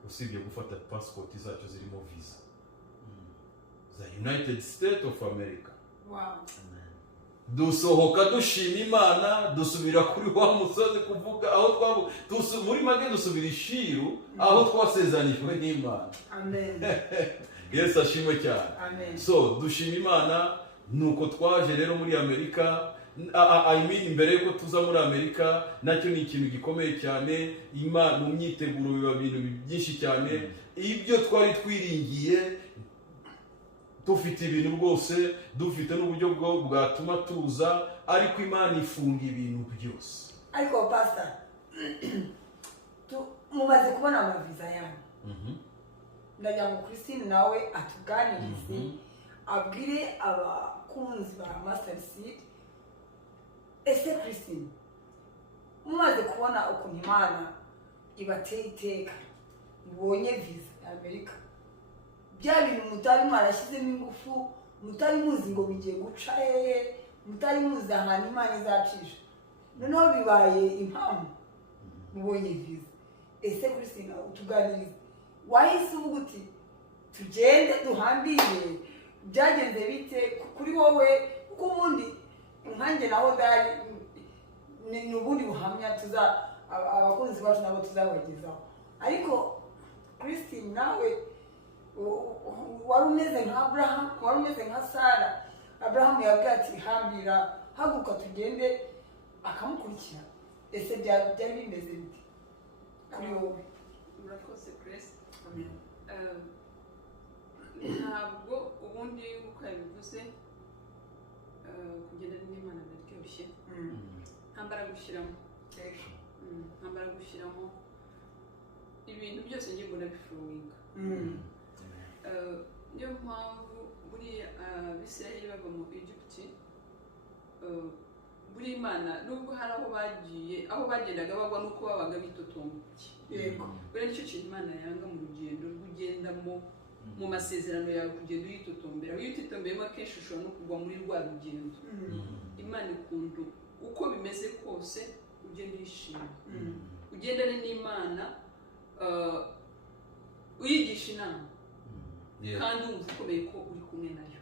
usibye gufata passport zacu zirimo visa za United States of America. Wow. Dusohoka dushima Imana, dusubira kuri wa musozi kuvuga aho muri make dusubira ishiru aho twasezanijwe n'Imana. Amen. Yes, ashimwe cyane. Amen. So dushima Imana, nuko twaje rero muri Amerika. I mean imbere yuko tuza muri Amerika nacyo ni ikintu gikomeye cyane. Imana mu myiteguro biba bintu byinshi cyane. Ibyo twari twiringiye dufite ibintu rwose, dufite n'uburyo bwatuma tuza, ariko Imana ifunga ibintu byose. Ariko pastor, mumaze kubona amaviza yanyu. Ndagira ngo Christine nawe atuganirize, abwire abakunzi ba Master Seed. Ese Christine, mumaze kubona ukuntu Imana ibateye iteka, mubonye visa ya Amerika, bya bintu mutari mwarashyizemo ingufu, mutari muzi ngo bigiye guca hehe, mutari muzi ahantu Imana izacisha, noneho bibaye impamvu mubonye visa. Ese Christine utuganirize, wahise uvuga uti tugende duhambire, byagenze bite kuri wowe? Kuko ubundi nkanjye naho ndari ni ubundi buhamya abakunzi bacu nabo tuzabagezaho. Ariko Christine nawe wari umeze nka Abraham, wari umeze nka Sara. Abraham yabwiye ati hambira, haguruka tugende, akamukurikira. Ese byari bimeze bite kuri wowe? Murakoze Grace. Ntabwo ubundi uko yabivuze kugenda n'Imana biryoshye. Ntambara gushyiramo ibintu byose ngiye mbona bifurowinga. Niyo mpamvu buri Abisirayeli bava mu Egypt, buri Imana nubwo hari aho bagendaga bagwa nuko babaga bitotomboye. Yego. Buri nicyo kintu Imana yanga mu rugendo rw'ugendamo, mu masezerano yawe kugenda uyitotombera. Iyo utitombeyemo akenshi ushobora no kugwa muri rwa rugendo. Imana ikunda uko bimeze kose ugenda uyishima, ugendane n'Imana, uyigisha inama, kandi wumva ukomeye ko uri kumwe nayo.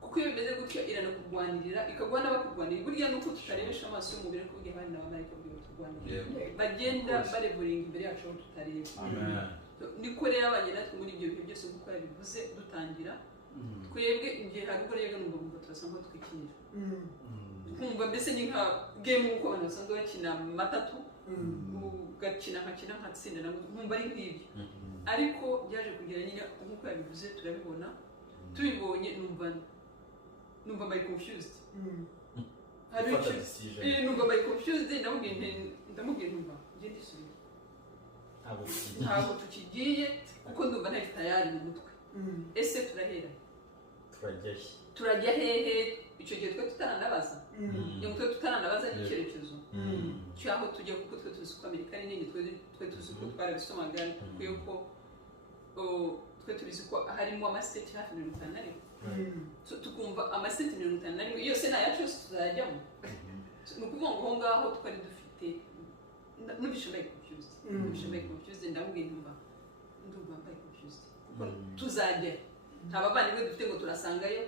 Kuko iyo bimeze gutyo iranakurwanirira, ikagwa n'abakurwanirira. Burya nuko tutarebesha amaso y'umubiri ko burya hari n'abamarayika baturwanirira, bagenda barevuringa imbere yacu aho tutareba. Niko rero abanye natwe muri ibyo bihe byose kuko yabivuze dutangira, twebwe igihe hari ubwo rero numva turasa nko twikinira, kumva mbese ni nka game uko abantu basanzwe bakina matatu, ugakina nkatsinda, nkumva ari nk'ibi. Ariko byaje kugira nyine nk'uko yabivuze turabibona, tubibonye numva my confused. hari Gufata icyo decision. numva mbaye confused ndamubwiye numva ngende isubire ntabwo tukigiye kuko ndumva ntari tayari mu mutwe ese turajya hehe icyo gihe twe tutaranabaza iyo twe tutaranabaza n'icyerekezo cy'aho tujya kuko twe tuzi ko Amerika ari nini twe tuzi ko twarabisomaga kuko yuko twe tuzi ko harimo amasiteti hafi 51 tukumva amasiteti 51 yose nayacu yose tuzajyamo ni ukuvuga ngo aho ngaho twari dufite n'ubishoboye confused ndamubwiye ndumva mbaye confused kuko tuzajya nta bavandimwe dufite ngo turasangayo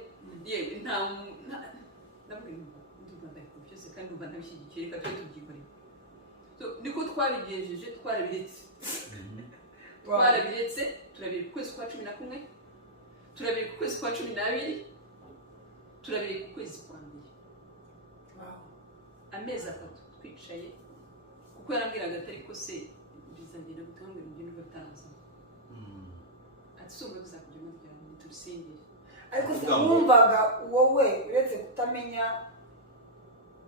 yewe ndamubwiye ndumva mbaye confused kandi ndumva ntabishyigikiye reka twe tubyikorera niko twabigejeje twarabiretse turabireka ukwezi kwa 11 turabireka ukwezi kwa 12 turabireka ukwezi kwa 2 amezi 3 twicaye kuko yarambwiraga atari ko se bizagenda gutanga ibintu bitaranze ati sombe bizakujya mu byawe tubisengere ariko se mwumvaga wowe uretse kutamenya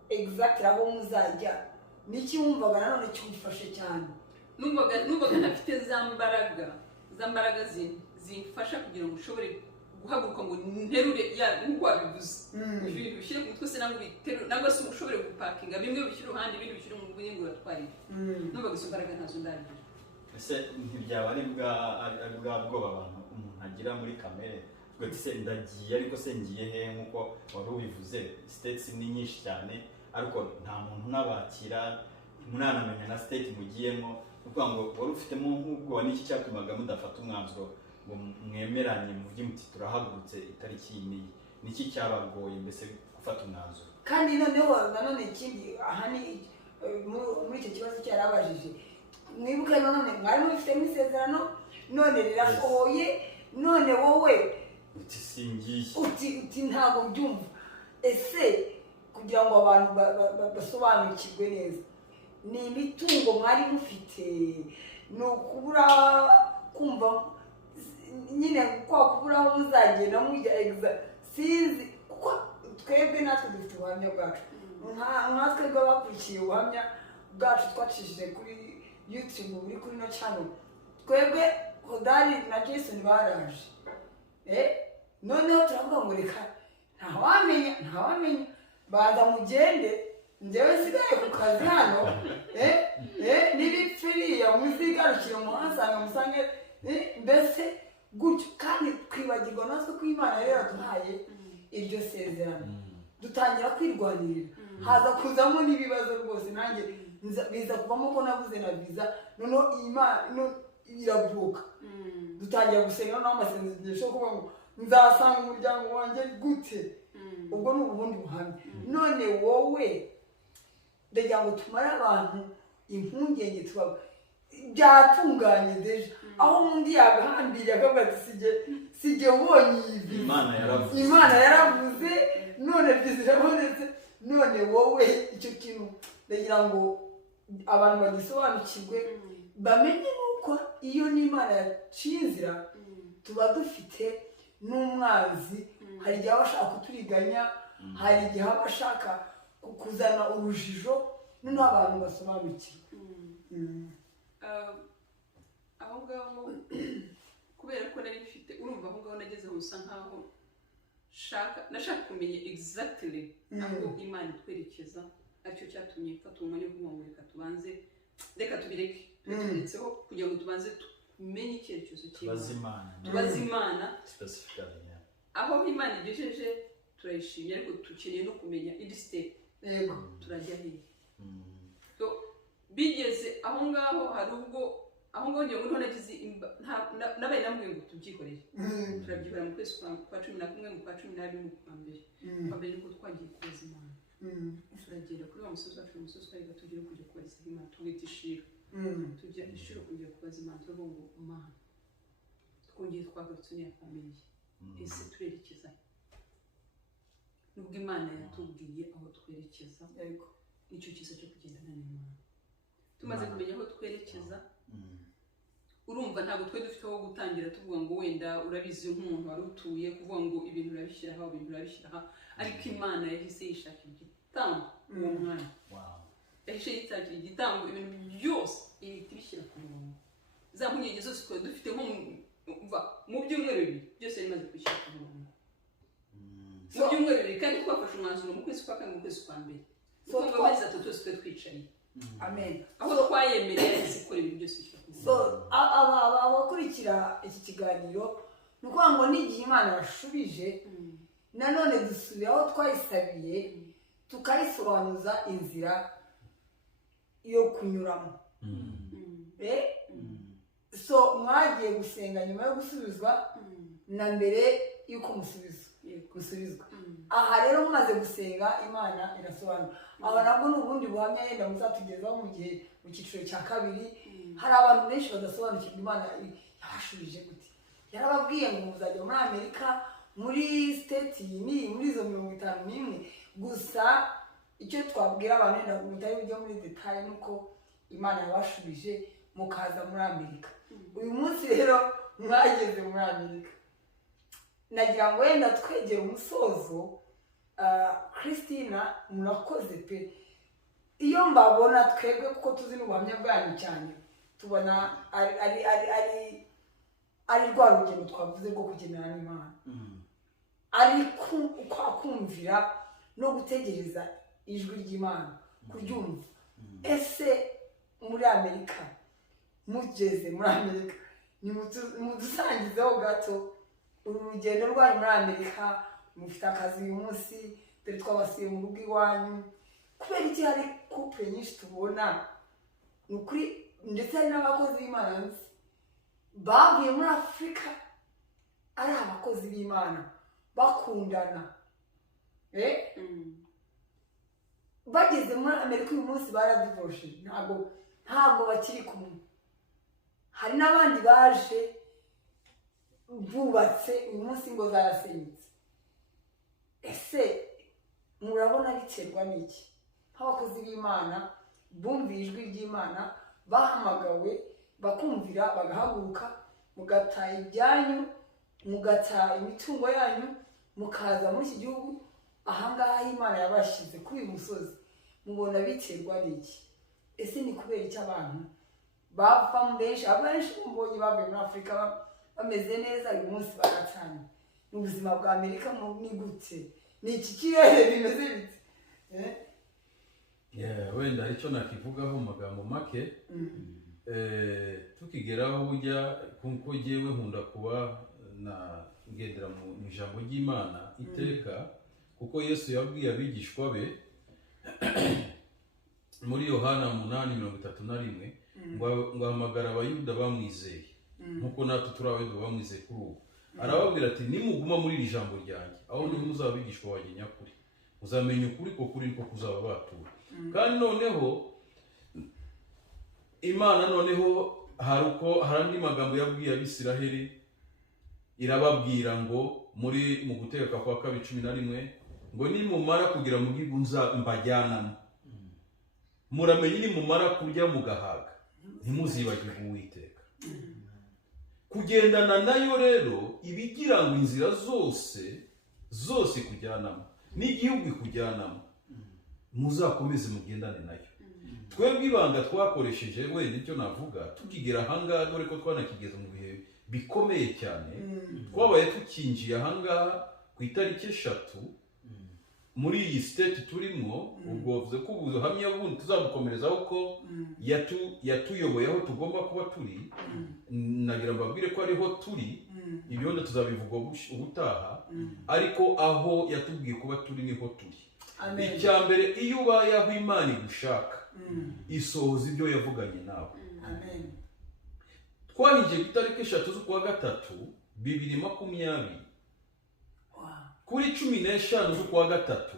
exactly aho muzajya niki wumvaga nanone cyumfashe cyane numvaga ntafite za mbaraga zimfasha kugira ngo ushobore guhaguruka ngo nterure ya nk'uko wabivuze ibintu bishyire ku mutwe se nangwa biterure nangwa se ushobore gupakinga bimwe bishyira uruhande ibindi bishyira mu bwenge uratwarira numvaga izo mbaraga ntazo ndagira ese ntibyaba ari bwa bwoba abantu umuntu agira muri kamere ubwo se ndagiye ariko se ngiye he nk'uko wari ubivuze states ni nyinshi cyane ariko nta muntu nabakira munanamenya na state mugiyemo kuko ngo wari ufitemo nk'ubwo n'iki cyatumaga mudafata umwanzuro ngo mwemeranye muvuge muti turahagurutse itariki niyi niki cyabagoye mbese gufata umwanzuro kandi nanone ikindi ahani muri icyo kibazo cyarabajije mwibuke none mwari mufite isezerano none rirasohoye none wowe uti singiye uti ntabwo byumva ese kugira ngo abantu basobanukirwe neza ni imitungo mwari mufite ni ukubura kumva nyine kwa kubura aho muzagenda mujya sinzi kuko twebwe natwe dufite ubuhamya bwacu nkatwe bw'abakurikiye ubuhamya bwacu twacishije kuri YouTube buri kuri no channel twebwe Hodari na Jason baraje noneho turavuga ngo reka ntawamenya baza mugende njyewe sigaye ku kazi hano n'ibipfiriya muzigarukire muhasanga musange mbese gutyo kandi twibagirwa natwe ko Imana rero yaduhaye iryo sezerano dutangira kwirwanirira haza kuzamo n'ibibazo rwose nanjye biza kuvamo ko navuze na visa noneho Imana iravuka dutangira gusenga no amasengesho kuvuga ngo nzasanga umuryango wanjye gute ubwo ni ubundi buhamya none wowe ndagira ngo tumare abantu impungenge tuba byatunganye deje aho undi yagahambiriye akavuga ati sije ubonye ibi Imana yaravuze none bizirabonetse none wowe icyo kintu ndagira ngo abantu bagisobanukirwe bamenye nuko iyo n'Imana yaciye inzira tuba dufite n'umwanzi hari igihe aba ashaka kuturiganya hari igihe aba ashaka kuzana urujijo noneho abantu basobanukirwe aho ngaho kubera ko nari mfite urumva aho ngaho nageze aho usa nkaho nashaka kumenya exactly aho Imana itwerekeza aricyo cyatumye mfata umwanya wo kuvuga ngo reka tubireke tubiretseho kugira ngo tubanze tumenye icyerekezo cy'Imana tubaze Imana aho Imana igejeje turayishimye ariko dukeneye no kumenya indi step turajya hehe bigeze aho ngaho hari ubwo aho ngaho ngiye ngo nagize nabaye namwe ngo tubyikorere turabyikorera mu kwezi kwa 11 mu kwa 12 mu kwa mbere niko twagiye kubaza Imana turagenda kuri wa musozi wacu umusozi twari tugiye kujya kubaza Imana tugita ishiro tujya ishiro kujya kubaza Imana turavuga ngo Imana twongeye twagarutse niya famille ese turerekeza nubwo Imana yatubwiye aho twerekeza ariko nicyo cyiza cyo kugendana n'Imana tumaze kumenya aho twerekeza urumva ntabwo twe dufite aho gutangira tuvuga ngo wenda urabizi nk'umuntu wari utuye kuvuga ngo ibintu urabishyiraho ariko Imana yahise yishakira igitambo uwo mwanya yahise yishakira igitambo ibintu byose ihita ibishyira ku murongo za mpungenge zose twari dufite nko mu byumweru bibiri byose bimaze kwishyira ku murongo mu byumweru bibiri kandi twafashe umwanzuro mu kwezi kwa kane mu kwezi kwa mbere twumva amezi atatu twese twari twicaye amen aho twayemereye yahise ikora ibintu byose bishyira ku murongo. So abakurikira iki kiganiro ni ukuvuga ngo n'igihe Imana yashubije nanone dusubira aho twayisabiye tukayisobanuza inzira yo kunyuramo. So mwagiye gusenga nyuma yo gusubizwa na mbere y'uko musubizwa. Aha rero mumaze gusenga Imana irasobanura. Aba nabwo ni ubundi buhamya yenda muzatugezaho mu gihe mu cyiciro cya kabiri. Hari abantu benshi badasobanukirwa Imana yabashubije gute. Yarababwiye ngo muzajya muri Amerika muri state ni muri izo 51 gusa icyo twabwira abantu nda mutari byo muri detail nuko Imana yabashubije mukaza muri Amerika. Uyu munsi rero mwageze muri Amerika. Nagira ngo wenda twegera umusozo. Christina murakoze pe. Iyo mbabona twebwe kuko tuzi n'ubuhamya bwanyu cyane tubona ari rwa rugendo twavuze rwo kugendana n'Imana. Ari kumvira no gutegereza ijwi ry'Imana kuryumva. Ese muri Amerika mugeze muri Amerika ni mudusangizeho gato urugendo rwanyu muri Amerika. Mufite akazi uyu munsi dore twabasiye mu rugo iwanyu kubera iki hari couple nyinshi tubona nukuri ndetse hari n'abakozi b'Imana nzi bavuye muri Afurika ari abakozi b'Imana bakundana bageze muri Amerika uyu munsi baradivorce ntabwo bakiri kumwe. Hari n'abandi baje bubatse uyu munsi ngo zarasenyutse. Ese murabona biterwa n'iki? Nk'abakozi b'Imana bumviye ijwi ry'Imana bahamagawe bakumvira bagahaguruka mugataha ibyanyu mugataha imitungo yanyu mukaza muri iki gihugu ahangaha Imana yabashyize kuri uyu musozi, mubona biterwa n'iki? Ese ni kubera iki abantu bava mu benshi mbonye bavuye muri Afurika bameze neza uyu munsi baratanye? Mu buzima bwa Amerika ni gute? Ni iki kirere bimeze bite? Wenda icyo nakivugaho mu magambo make tukigeraho ujya kuko jyewe nkunda kuba ngendera mu ijambo ry'Imana iteka kuko Yesu yabwiye abigishwa be muri Yohana 8:31 ngo ahamagara abayuda bamwizeye nkuko natwe turi abayuda bamwizeye kuri ubu. Arababwira ati nimuguma muri iri jambo ryanjye aho niho muzabigishwa wanjye nyakuri muzamenya ukuri ko kuri niko kuzaba batura. Kandi noneho Imana noneho hari andi magambo yabwiye Abisiraheli irababwira ngo mu Gutegeka kwa 2:11 ngo nimumara kugira mu gihugu mbajyanamo muramenye nimumara kurya mugahaga ntimuzibagirwe Uwiteka. Kugendana nayo rero ibigira ngo inzira zose kujyanamo n'igihugu kujyanamo muzakomeze mugendane nayo. Twebwe ibanga twakoresheje wenda icyo navuga tukigera ahangaha dore ko twanakigeze mu bihe bikomeye cyane twabaye tukinjiye ahangaha ku itariki 3 muri iyi state turimo. Ubwo bivuze ko ubuhamya bundi tuzabukomerezaho ko yatuyoboye aho tugomba kuba turi. Nagira mbabwire ko ariho turi ibyo wenda tuzabivuga ubutaha ariko aho yatubwiye kuba turi niho turi. Icya mbere iyo ubaye aho Imana igushaka isohoza ibyo yavuganye nawe. Twahinjiye ku itariki 3 z'ukwa gatatu 2020 kuri 15 z'ukwa gatatu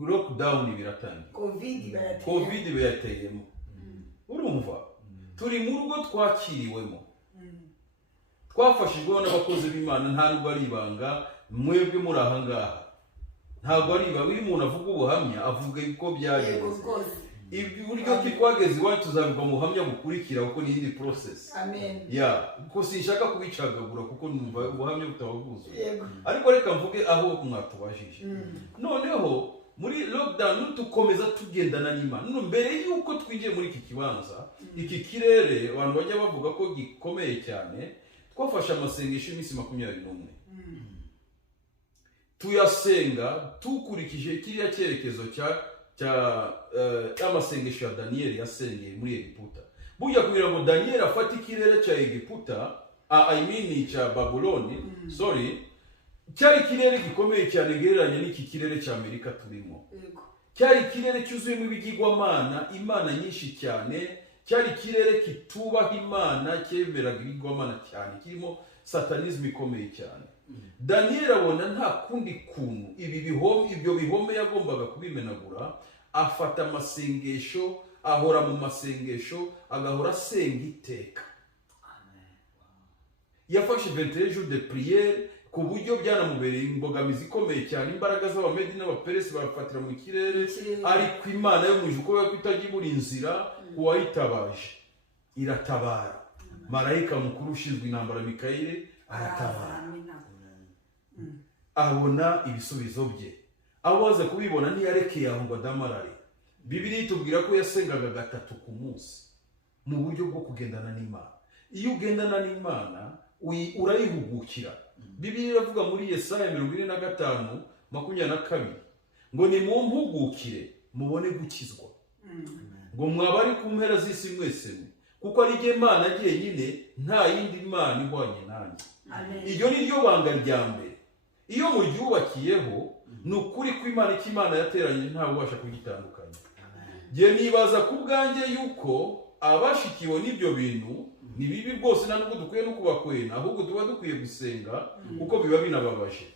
lockdown biratangiye, covid bayateyemo. Urumva turi mu rugo twakiriwemo twafashijwe n'abakozi b'Imana. Nta nubwo ari ibanga mwebwe muri ahangaha, ntabwo ari ibanga. Uyu muntu avuga ubuhamya avuga uko byagenze uburyo ki twageze iwacu tuzabiva mu buhamya bukurikira kuko ni iyindi process. Amen. kuko sinshaka kubicagagura kuko numva ubuhamya butababuzuye. Yego. Ariko reka mvuge aho mwatubajije. Noneho muri lockdown tukomeza tugendana n'Imana. No mbere yuko twinjiye muri iki kibanza, iki kirere abantu bajya bavuga ko gikomeye cyane, twafashe amasengesho y'iminsi 21. Tuyasenga tukurikije kiriya cyerekezo amasengesho ya Daniel yasengeye muri Egiputa. Burya kugira ngo Daniel afate ikirere cya Egiputa, cya Babyloni, cyari ikirere gikomeye cyane gereranye n'iki kirere cya Amerika turimo. Cyari ikirere cyuzuyemo ibigirwamana, imana nyinshi cyane, cyari ikirere kitubaha imana, cyemeraga ibigirwamana cyane, kirimo satanisme ikomeye cyane. Daniel abona nta kundi kuntu ibyo bihome yagombaga kubimenagura, afata amasengesho, ahora mu masengesho, agahora asenga iteka. Yafashe 21 jours de prière ku buryo byanamubereye imbogamizi ikomeye cyane, imbaraga z'Abamedi n'Abaperesi barafatira mu kirere, ariko Imana yo mu ijuru ko itagira ibura inzira, uwayitabaje iratabara. Marayika mukuru ushinzwe intambara Mikayeli aratabara. Abona ibisubizo bye. Aho waza kubibona ntiyarekeye aho ngo adamarare. Bibiliya itubwira ko yasengaga 3 ku munsi mu buryo bwo kugendana n'Imana. Iyo ugendana n'Imana urayihugukira. Bibiliya iravuga muri Yesaya 45:22 ngo ni mu mpugukire mubone gukizwa. Ngo mwabari ku mpera z'isi mwese, kuko ari jye Mana jyenyine, nta yindi Mana ihwanye nanjye. Iryo ni ryo banga rya mbere. Iyo muryubakiyeho nukuri ko Imana yateranye nta ubasha kugitandukanya. Ngiye nibaza ku bwanjye yuko abashikiwe n'ibyo bintu ni bibi rwose, nta nubwo dukwiye no kubakwena, ahubwo tuba dukwiye gusenga kuko biba binababaje.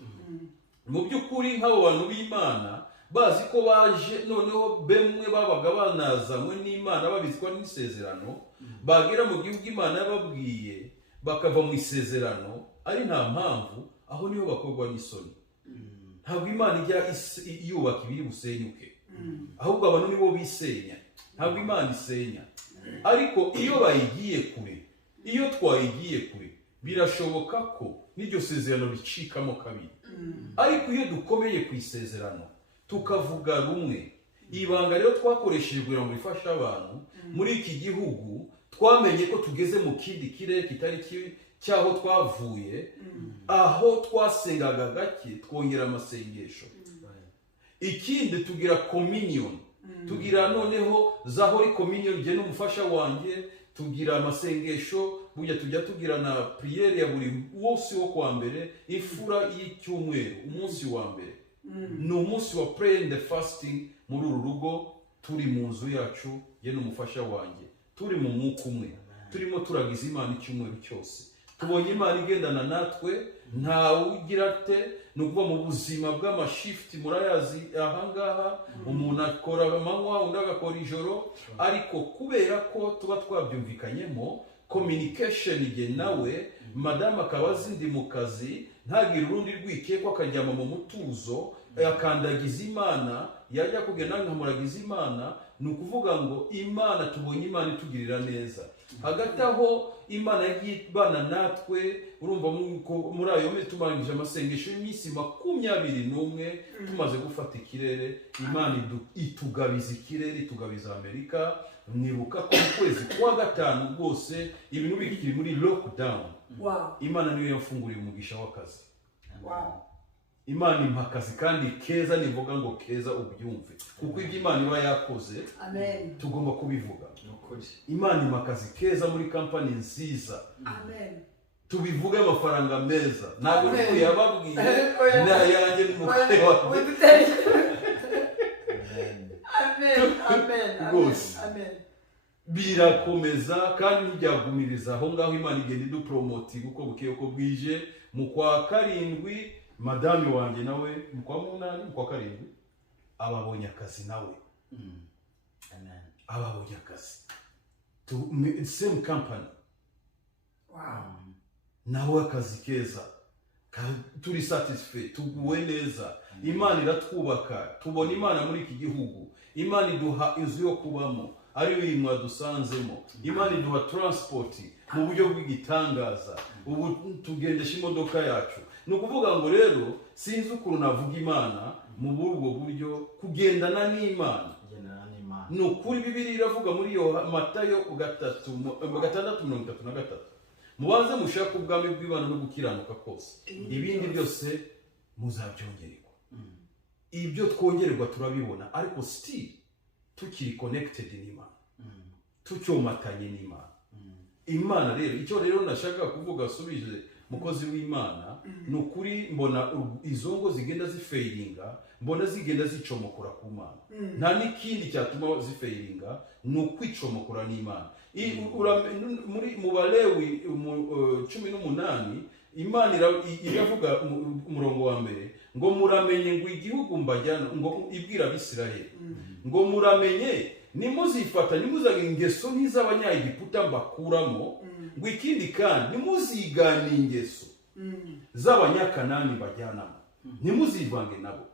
Mu by'ukuri nk'abo bantu b'Imana bazi ko baje, noneho bemwe babaga banazanywe n'Imana babizwa n'isezerano, bagera mu gihugu Imana yababwiye bakava mu isezerano, ari nta mpamvu, aho niho bakorwa n'isoni. Ntabwo Imana ijya yubaka ibiri busenyuke, ahubwo abantu nibo bisenya. Ntabwo Imana isenya. Ariko iyo bayigiye kure, iyo twayigiye kure, birashoboka ko n'iryo sezerano ricikamo kabiri. Ariko iyo dukomeye ku isezerano tukavuga rumwe, ibanga rero twakoresheje kugira ngo rifashe abantu muri iki gihugu, twamenye ko tugeze mu kindi kirere kitari cyaho twavuye, aho twasengaga gake twongera amasengesho. Ikindi tugira communion, tugira noneho za holy communion, je n'umufasha wanjye, tugira amasengesho, burya tujya tugira na prière ya buri wose wo kwa mbere, ifura y'icyumweru, umunsi wa mbere. Ni umunsi wa prayer and fasting muri uru rugo, turi mu nzu yacu, je n'umufasha wanjye, turi mu mwuka umwe, turimo turagiza Imana icyumweru cyose. Tubonye Imana igendana natwe, nta ugira te, nukuva mu buzima bw'amashift murayazi ahangaha, umuntu akora amanywa undi agakora ijoro, ariko kubera ko tuba twabyumvikanyemo communication ige nawe, madame akabazi ndi mu kazi, ntagire urundi rwikeko, akajyama mu mutuzo, akandagiza Imana, yajya kugenda nkamuragiza Imana, nukuvuga ngo Imana tubonye Imana itugirira neza. Hagati aho Imana yibana natwe, urumva muri ayo mezi tumarangije amasengesho y'iminsi 21 tumaze gufata ikirere, Imana itugabiza ikirere, itugabiza Amerika. Nibuka ko mu kwezi kwa gatanu rwose ibintu bikiri muri lockdown. Imana niyo yafunguriye umugisha w'akazi. Imana impa akazi kandi keza, nivuga ngo keza ubyumve, kuko ibyo Imana iba yakoze tugomba kubivuga. Imana impa akazi keza muri company nziza, tubivuge amafaranga meza, ntabwo niko yababwiye nayanjye n'umugore wawe. Amen. Birakomeza kandi ntibyagumiriza aho ngaho. Imana igenda idupromoting uko bukeye uko bwije. Mu kwa karindwi madame wanjye nawe, mu kwa munani, mu kwa karindwi ababonye akazi nawe. Ababonye akazi same company. Nawe akazi keza, turi satisfied, tuguwe neza. imana iratwubaka, tubona imana muri iki gihugu, imana iduha inzu yo kubamo ari uyu mwadusanzemo, imana iduha transport mu buryo bw'igitangaza, ubu tugendesha imodoka yacu. Ni ukuvuga ngo rero sinzi ukuntu navuga imana mu burwo buryo kugendana n'imana. Ni ukuri Bibiliya iravuga muri Matayo 6:33, mubanze mushaka ubwami bw'Imana no gukiranuka kose, ibindi byose muzabyongererwa. Ibyo twongererwa turabibona, ariko still tukiri connected n'Imana, tucyomatanye n'Imana. Imana rero, icyo rero nashaka kuvuga subije mukozi w'Imana, ni ukuri mbona izo ngo zigenda zifeiringa, mbona zigenda zicomokora ku Mana. Nta n'ikindi cyatuma zifeiringa, ni ukwicomokora n'Imana. Muri mu Balewi 18 Imana iravuga umurongo wa mbere ngo muramenye ngo igihugu mbajyana, ngo ibwira Abisirayeli ngo muramenye nimuzifata nimuzage ingeso nk'iz'abanyayegiputa mbakuramo, ngo ikindi kandi nimuzigana ingeso z'abanyakanani bajyanamo, ntimuzivange nabo,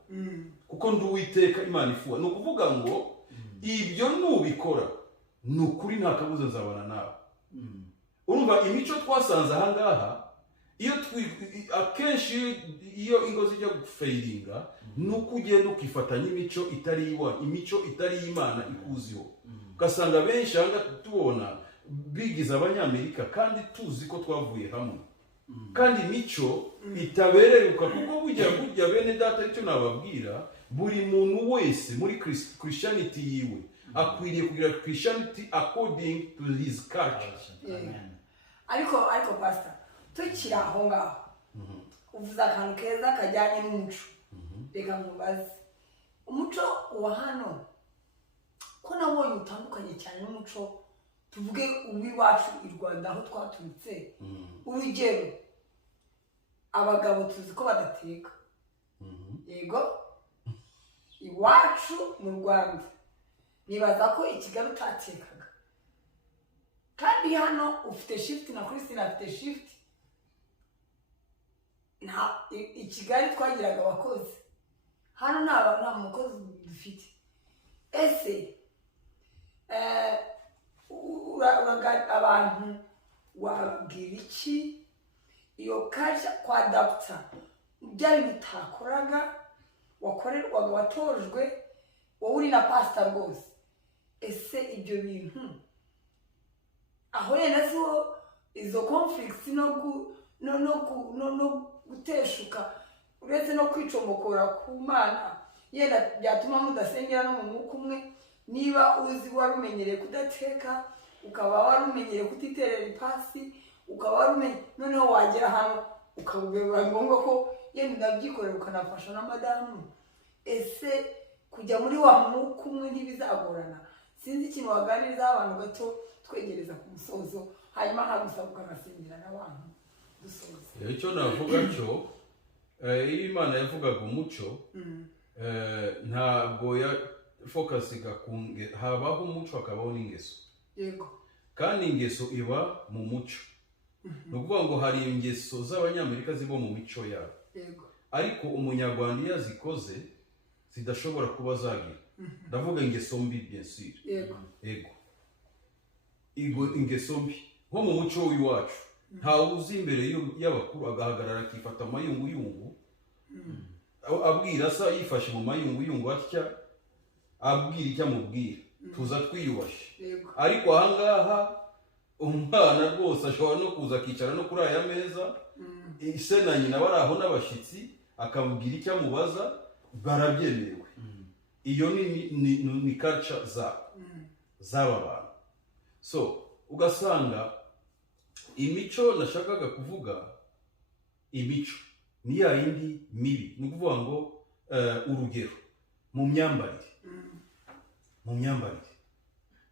kuko ndi Uwiteka Imana ifuha. Ni ukuvuga ngo ibyo nubikora ni ukuri nta kabuza nzabana nawe. Urumva imico twasanze aha ngaha, iyo akenshi iyo ingo zijya gufeiringa, ni uko ugenda ukifatanya imico itari iwa, imico itari Imana ikuziho. Ugasanga benshi aha tubona bigize Abanyamerika kandi tuzi ko twavuye hamwe, kandi imico itabereruka, kuko burya bene data icyo nababwira, buri muntu wese muri Christianity yiwe akwiriye kugira Christianity according to his culture. ariko pastor, tukiri aho ngaho uvuze akantu keza kajyanye n'umuco. Reka mubaze, umuco wa hano ko nabonye utandukanye cyane n'umuco tuvuge uw'iwacu i Rwanda aho twaturutse. Urugero, abagabo tuzi ko badateka, yego, iwacu mu Rwanda nibaza ko i Kigali utatekaga, kandi hano ufite shift na Christine afite shift. I Kigali twagiraga abakozi, hano nta mukozi dufite. Ese abantu wabwira iki iyo kaje kwa adapter byari bitakoraga, wakorerwaga, watojwe, wowe uri na pastor rwose? Ese ibyo bintu aho yenda zo izo conflicts no guteshuka uretse no kwicomokora ku Mana, yenda byatuma mudasengera no mu mwuka umwe? Niba uzi warumenyereye kudateka, ukaba warumenyereye kutiterera ipasi, ukaba warumenyereye, noneho wagera hano ukabubera ngombwa ko yenda ndabyikorera ukanafasha na madamu, ese kujya muri wa mwuka umwe ntibizagorana? Sinzi ikintu waganiriza abantu gato twegereza ku musozo, hanyuma nkagusaba ukanasengera n'abantu dusoza. Icyo navuga cyo, iyo Imana yavugaga umuco, ntabwo ya focusinga habaho umuco hakabaho n'ingeso. Yego. Kandi ingeso iba mu muco. Ni ukuvuga ngo hari ingeso z'Abanyamerika ziba mu mico yabo. Yego. Ariko Umunyarwanda iyo azikoze zidashobora kuba zagira. Ndavuga ingeso mbi bien sûr. Yego. Ingeso mbi nko mu muco w'iwacu, ntawe uzi imbere y'abakuru agahagarara akifata amayunguyungu, abwira asa yifashe mu mayunguyungu atya, abwira icyo amubwira, tuza twiyubashe. Ariko aha ngaha umwana rwose ashobora no kuza akicara no kuri aya meza, ise na nyina bari aho n'abashyitsi, akamubwira icyo amubaza, barabyemerewe. Iyo ni culture z'aba bantu. So ugasanga imico nashakaga kuvuga, imico ni ya yindi mibi. Ni ukuvuga ngo urugero mu myambarire,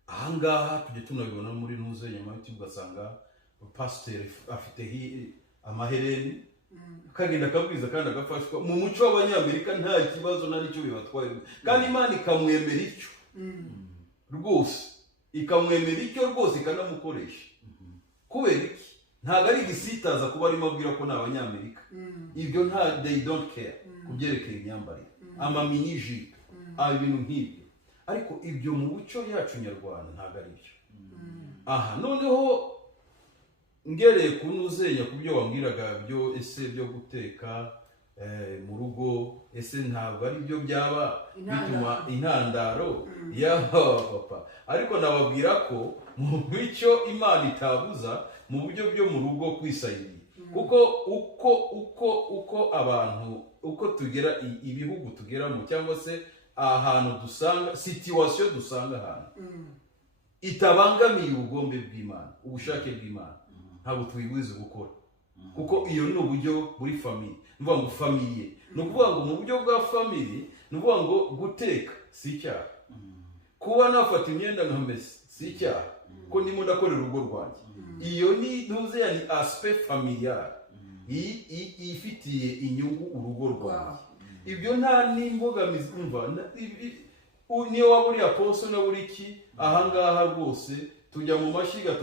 aha ngaha tujye tunabibona muri ntuze nyuma y'uko ugasanga pasiteri afite amahereni, akagenda akabwiza kandi agafashwa. Mu muco w'Abanyamerika nta kibazo nta n'icyo bibatwaye, kandi Imana ikamwemera icyo rwose, ikamwemera icyo rwose ikanamukoresha. Kubera iki? Ntabwo ari igisitaza kuba arimo abwira ko ni Abanyamerika. Ibyo they don't care. ku byerekeye imyambarire amamini jipe ibintu nk'ibyo ariko ibyo mu muco yacu nyarwanda ntabwo ari byo aha noneho ngereye kunuzenya ku byo wambwiraga byo ese byo guteka mu rugo ese ntabwo ari byo byaba bituma intandaro y'aba papa ariko nababwira ko mu bico Imana itabuza mu buryo byo mu rugo kwisayirira kuko uko abantu uko tugera ibihugu tugeramo cyangwa se ahantu dusanga situation dusanga ahantu itabangamiye ubugombe bw'Imana ubushake bw'Imana ntabwo twibuze gukora kuko iyo ni uburyo muri famille nuvuga ngo famille no kuvuga ngo mu buryo bwa famille nuvuga ngo guteka si icyaha kuba nafata imyenda nkamese si icyaha ko ndimo ndakorera urugo rwanjye iyo ni ntuze yani aspect familial ifitiye inyungu urugo rwanjye ibyo nta n'imbogamizi umva niyo waba uri aposo na buri ki ahangaha rwose tujya mu mashyiga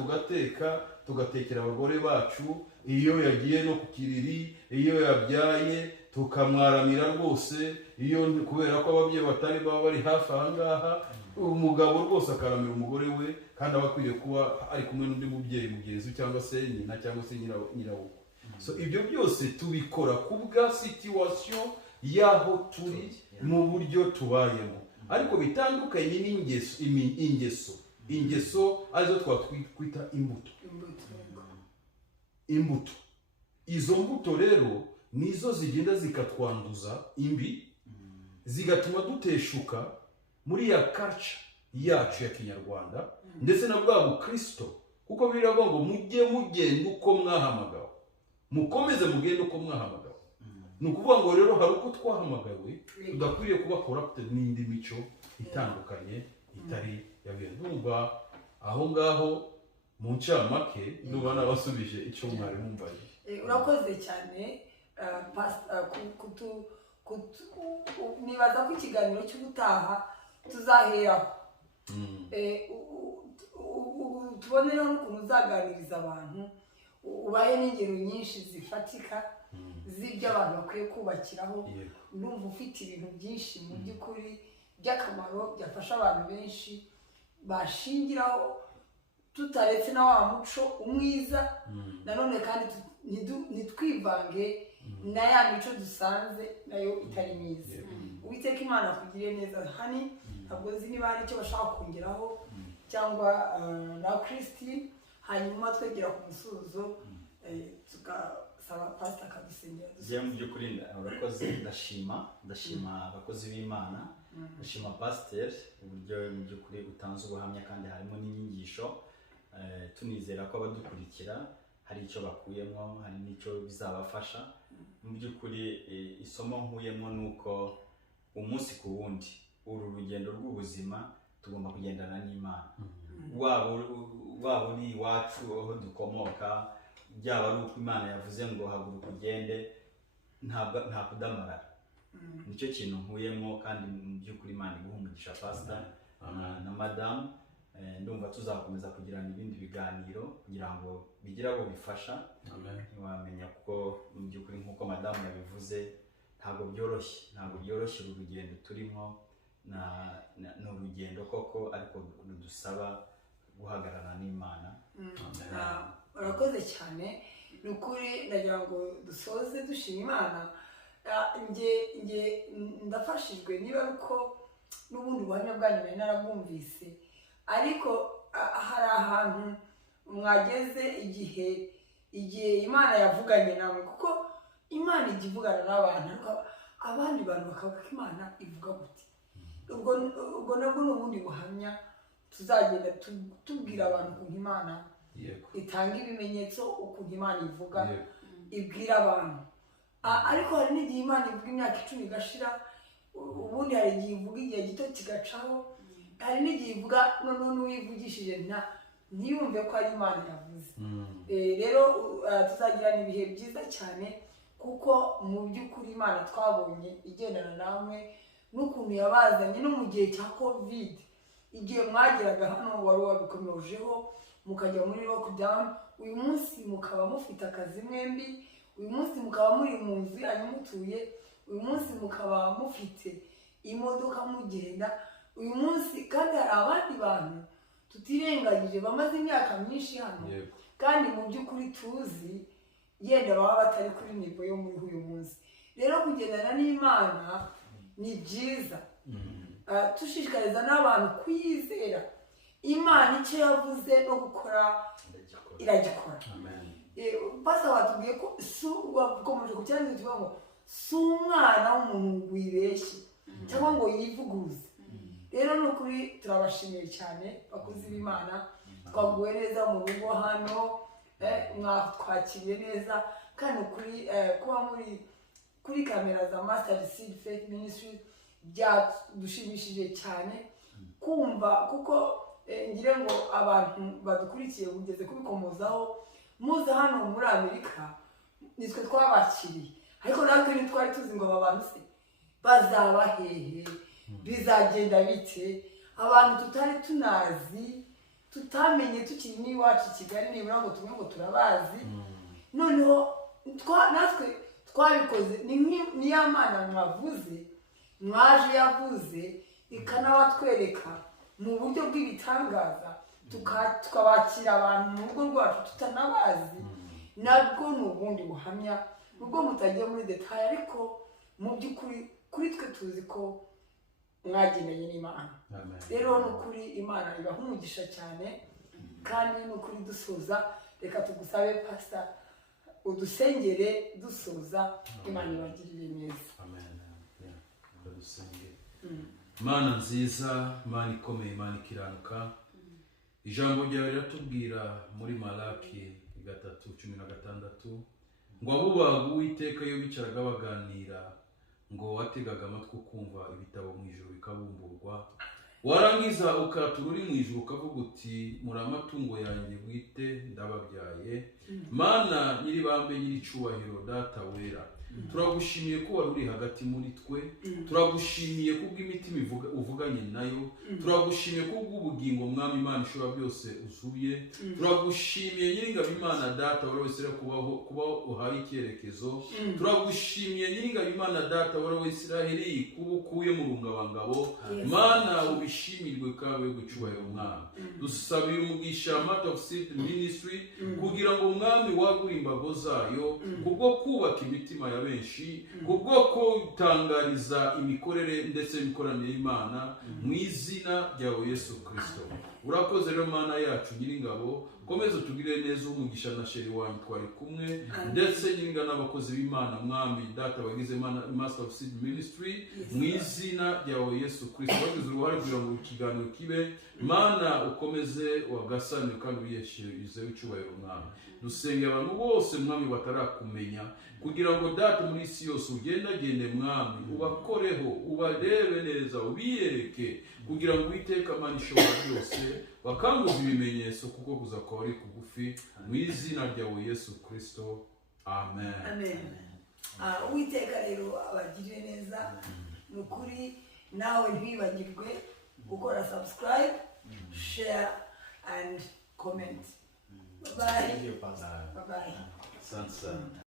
tugatekera abagore bacu iyo yagiye no ku kiriri iyo yabyaye tukamwaramira rwose iyo kubera ko ababyeyi batari baba bari hafi ahangaha umugabo rwose akaramira umugore we kandi aba akwiriye kuba ari kumwe n'undi mubyeyi mugenzi cyangwa se nyina cyangwa se nyirabukwe so ibyo byose tubikora ku bwa situation y'aho turi mu buryo tubayemo ariko bitandukanye n'ingeso arizo twakwita imbuto izo mbuto rero nizo zigenda zikatwanduza imbi zigatuma duteshuka muri ya culture yacu ya kinyarwanda ndetse na bwa bukristo kuko biravuga ngo mujye mugenda uko mwahamagawe mukomeze mugende uko mwahamagawe ni ukuvuga ngo rero hari uko twahamagawe tudakwiriye kuba corrupted n'indi mico itandukanye itari yabiye ndumva aho ngaho mu ncamake ndumva nabasubije icyo mwari mumbaye urakoze cyane nibaza ko ikiganiro cy'ubutaha tuzaheraho tubonereho n'ukuntu uzaganiriza abantu ubaye n'ingero nyinshi zifatika z'ibyo abantu bakwiye kubakiraho ndumva ufite ibintu byinshi mu by'ukuri by'akamaro byafasha abantu benshi bashingiraho tutaretse na wa muco umwiza nanone kandi ntitwivange na ya mico dusanze nayo itari myiza Uwiteka Imana akugiriye neza hani ntabwo nzi niba hari icyo bashaka kongeraho cyangwa na Christine hanyuma twegera ku musozo tugasaba pastor akadusengera je mu by'ukuri urakoze ndashima abakozi b'Imana ndashima pastor uburyo mu by'ukuri utanze ubuhamya kandi harimo n'inyigisho tunizera ko abadukurikira hari icyo bakuyemo hari n'icyo bizabafasha mu by'ukuri isomo nkuyemo nuko umunsi ku wundi uru rugendo rw'ubuzima tugomba kugendana n'Imana waba uri iwacu aho dukomoka byaba ari uko Imana yavuze ngo haguruka ugende nta kudamarara nicyo kintu nkuyemo kandi mu by'ukuri Imana iguha umugisha pastor na madame ndumva tuzakomeza kugirana ibindi biganiro kugira ngo bigire abo bifasha wamenya kuko mu by'ukuri nk'uko madame yabivuze ntabwo byoroshye uru rugendo turimo ni urugendo koko ariko rudusaba guhagarara n'Imana urakoze cyane ni ukuri ndagira ngo dusoze dushima Imana ndafashijwe niba ari uko n'ubundi buhamya bwanyu nari narabwumvise ariko hari ahantu mwageze igihe Imana yavuganye nawe kuko Imana ijya ivugana n'abantu ariko abandi bantu bakavuga ko Imana ivuga gute ubwo nabwo ni ubundi buhamya tuzagenda tubwira abantu ukuntu Imana itanga ibimenyetso ukuntu Imana ivuga ibwira abantu ariko hari n'igihe Imana ivuga imyaka 10 igashira ubundi hari igihe ivuga igihe gito kigacaho hari n'igihe ivuga none n'uwivugishije ntiyumve ko ari Imana yavuze rero tuzagirana ibihe byiza cyane kuko mu by'ukuri Imana twabonye igendana namwe n'ukuntu yabazanye no mu gihe cya covid igihe mwageraga hano wari wabikomejeho mukajya muri lockdown uyu munsi mukaba mufite akazi mwembi uyu munsi mukaba muri mu nzu yanyu mutuye uyu munsi mukaba mufite imodoka mugenda uyu munsi, kandi hari abandi bantu tutirengagije bamaze imyaka myinshi hano kandi mu by'ukuri tuzi yenda baba batari kuri nivo yo muri uyu munsi. Rero kugendana n'Imana ni byiza, tushishikariza n'abantu kuyizera. Imana icyo yavuze no gukora iragikora. Basa batubwiye ko wakomeje ku cyandiko kivuga ngo si umwana w'umuntu wibeshye cyangwa ngo yivuguruze. Rero ni ukuri turabashimiye cyane bakozi b'Imana, twaguwe neza mu rugo hano, mwatwakiriye neza, kandi ukuri kuba muri kuri kamera za Mustard Seed Faith Ministry byadushimishije cyane kumva, kuko ngire ngo abantu badukurikiye mugeze kubikomozaho, muze hano muri Amerika nitwe twabakiriye, ariko natwe ntitwari tuzi ngo aba bantu se bazaba hehe, bizagenda bite, abantu tutari tunazi tutamenye tukiri n'iwacu i Kigali nibura ngo tumwe ngo turabazi. Noneho natwe twabikoze ni ya Mana mwavuze, mwaje yavuze ikanabatwereka mu buryo bw'ibitangaza, tukabakira abantu mu rugo rwacu tutanabazi. Nabwo ni ubundi buhamya, nubwo mutagiye muri detaye, ariko mu by'ukuri kuri twe tuzi ko mwagendanye n'Imana. Rero ni ukuri Imana ibaha umugisha cyane, kandi ni ukuri dusoza reka tugusabe Pastor udusengere dusoza, Imana ibagirire neza. Amen. Mana nziza, Mana ikomeye, Mana ikiranuka, ijambo ryawe riratubwira muri Malaki 3:16 ngo abubaha Uwiteka iyo bicaraga baganira, ngo wategaga amatwi kumva ibitabo mu ijuru bikabumburwa, warangiza ukatura uri mu ijuru ukavuga uti muri amatungo yanjye bwite ndababyaye. Mana nyiribambe nyiricubahiro, data wera, turagushimiye ko wari uri hagati muri twe, turagushimiye kubw'imitima uvuganye nayo, turagushimiye kubw'ubugingo Mwami Imana ishobora byose uzuye, turagushimiye Nyiringabo Imana data wari wese kuba uhaye icyerekezo, turagushimiye Nyiringabo Imana data wari wese Isiraheli kuba ukuye mu rungabangabo. Mana ubishimirwe kawe gucubahira Umwami. Dusabiye umugisha Mustard Seed Ministry kugira ngo Umwami wagure imbago zayo, kubwo kubaka imitima ya benshi, kubwo kutangariza imikorere ndetse n'imikoranire y'Imana, mu izina ryawe Yesu Kristo. Urakoze rero Mana yacu Nyiringabo, komeza utugire neza, umugisha na sheri wanyu twari kumwe, ndetse Nyiringabo n'abakozi b'Imana Mwami data wagize Mustard Seed Ministry, mu izina ryawe Yesu Kristo. Wagize uruhare kugira ngo ikiganiro kibe, Mana ukomeze wagasane kandi uyeshyirize icyubahiro Mwami. Dusenge abantu bose Mwami batarakumenya, kugira ngo data muri isi yose ugendagende Mwami, ubakoreho, ubarebe neza, ubiyereke, kugira ngo Uwiteka Mana ishobora byose wakanguza ibimenyetso kuko kuza kwawe ari kugufi, mu izina ryawe Yesu Kristo. Amen. Amen. Uwiteka rero abagirire neza, ni ukuri nawe ntibibagirwe gukora subscribe, share and comment. Bye bye. Bye bye. Sansa.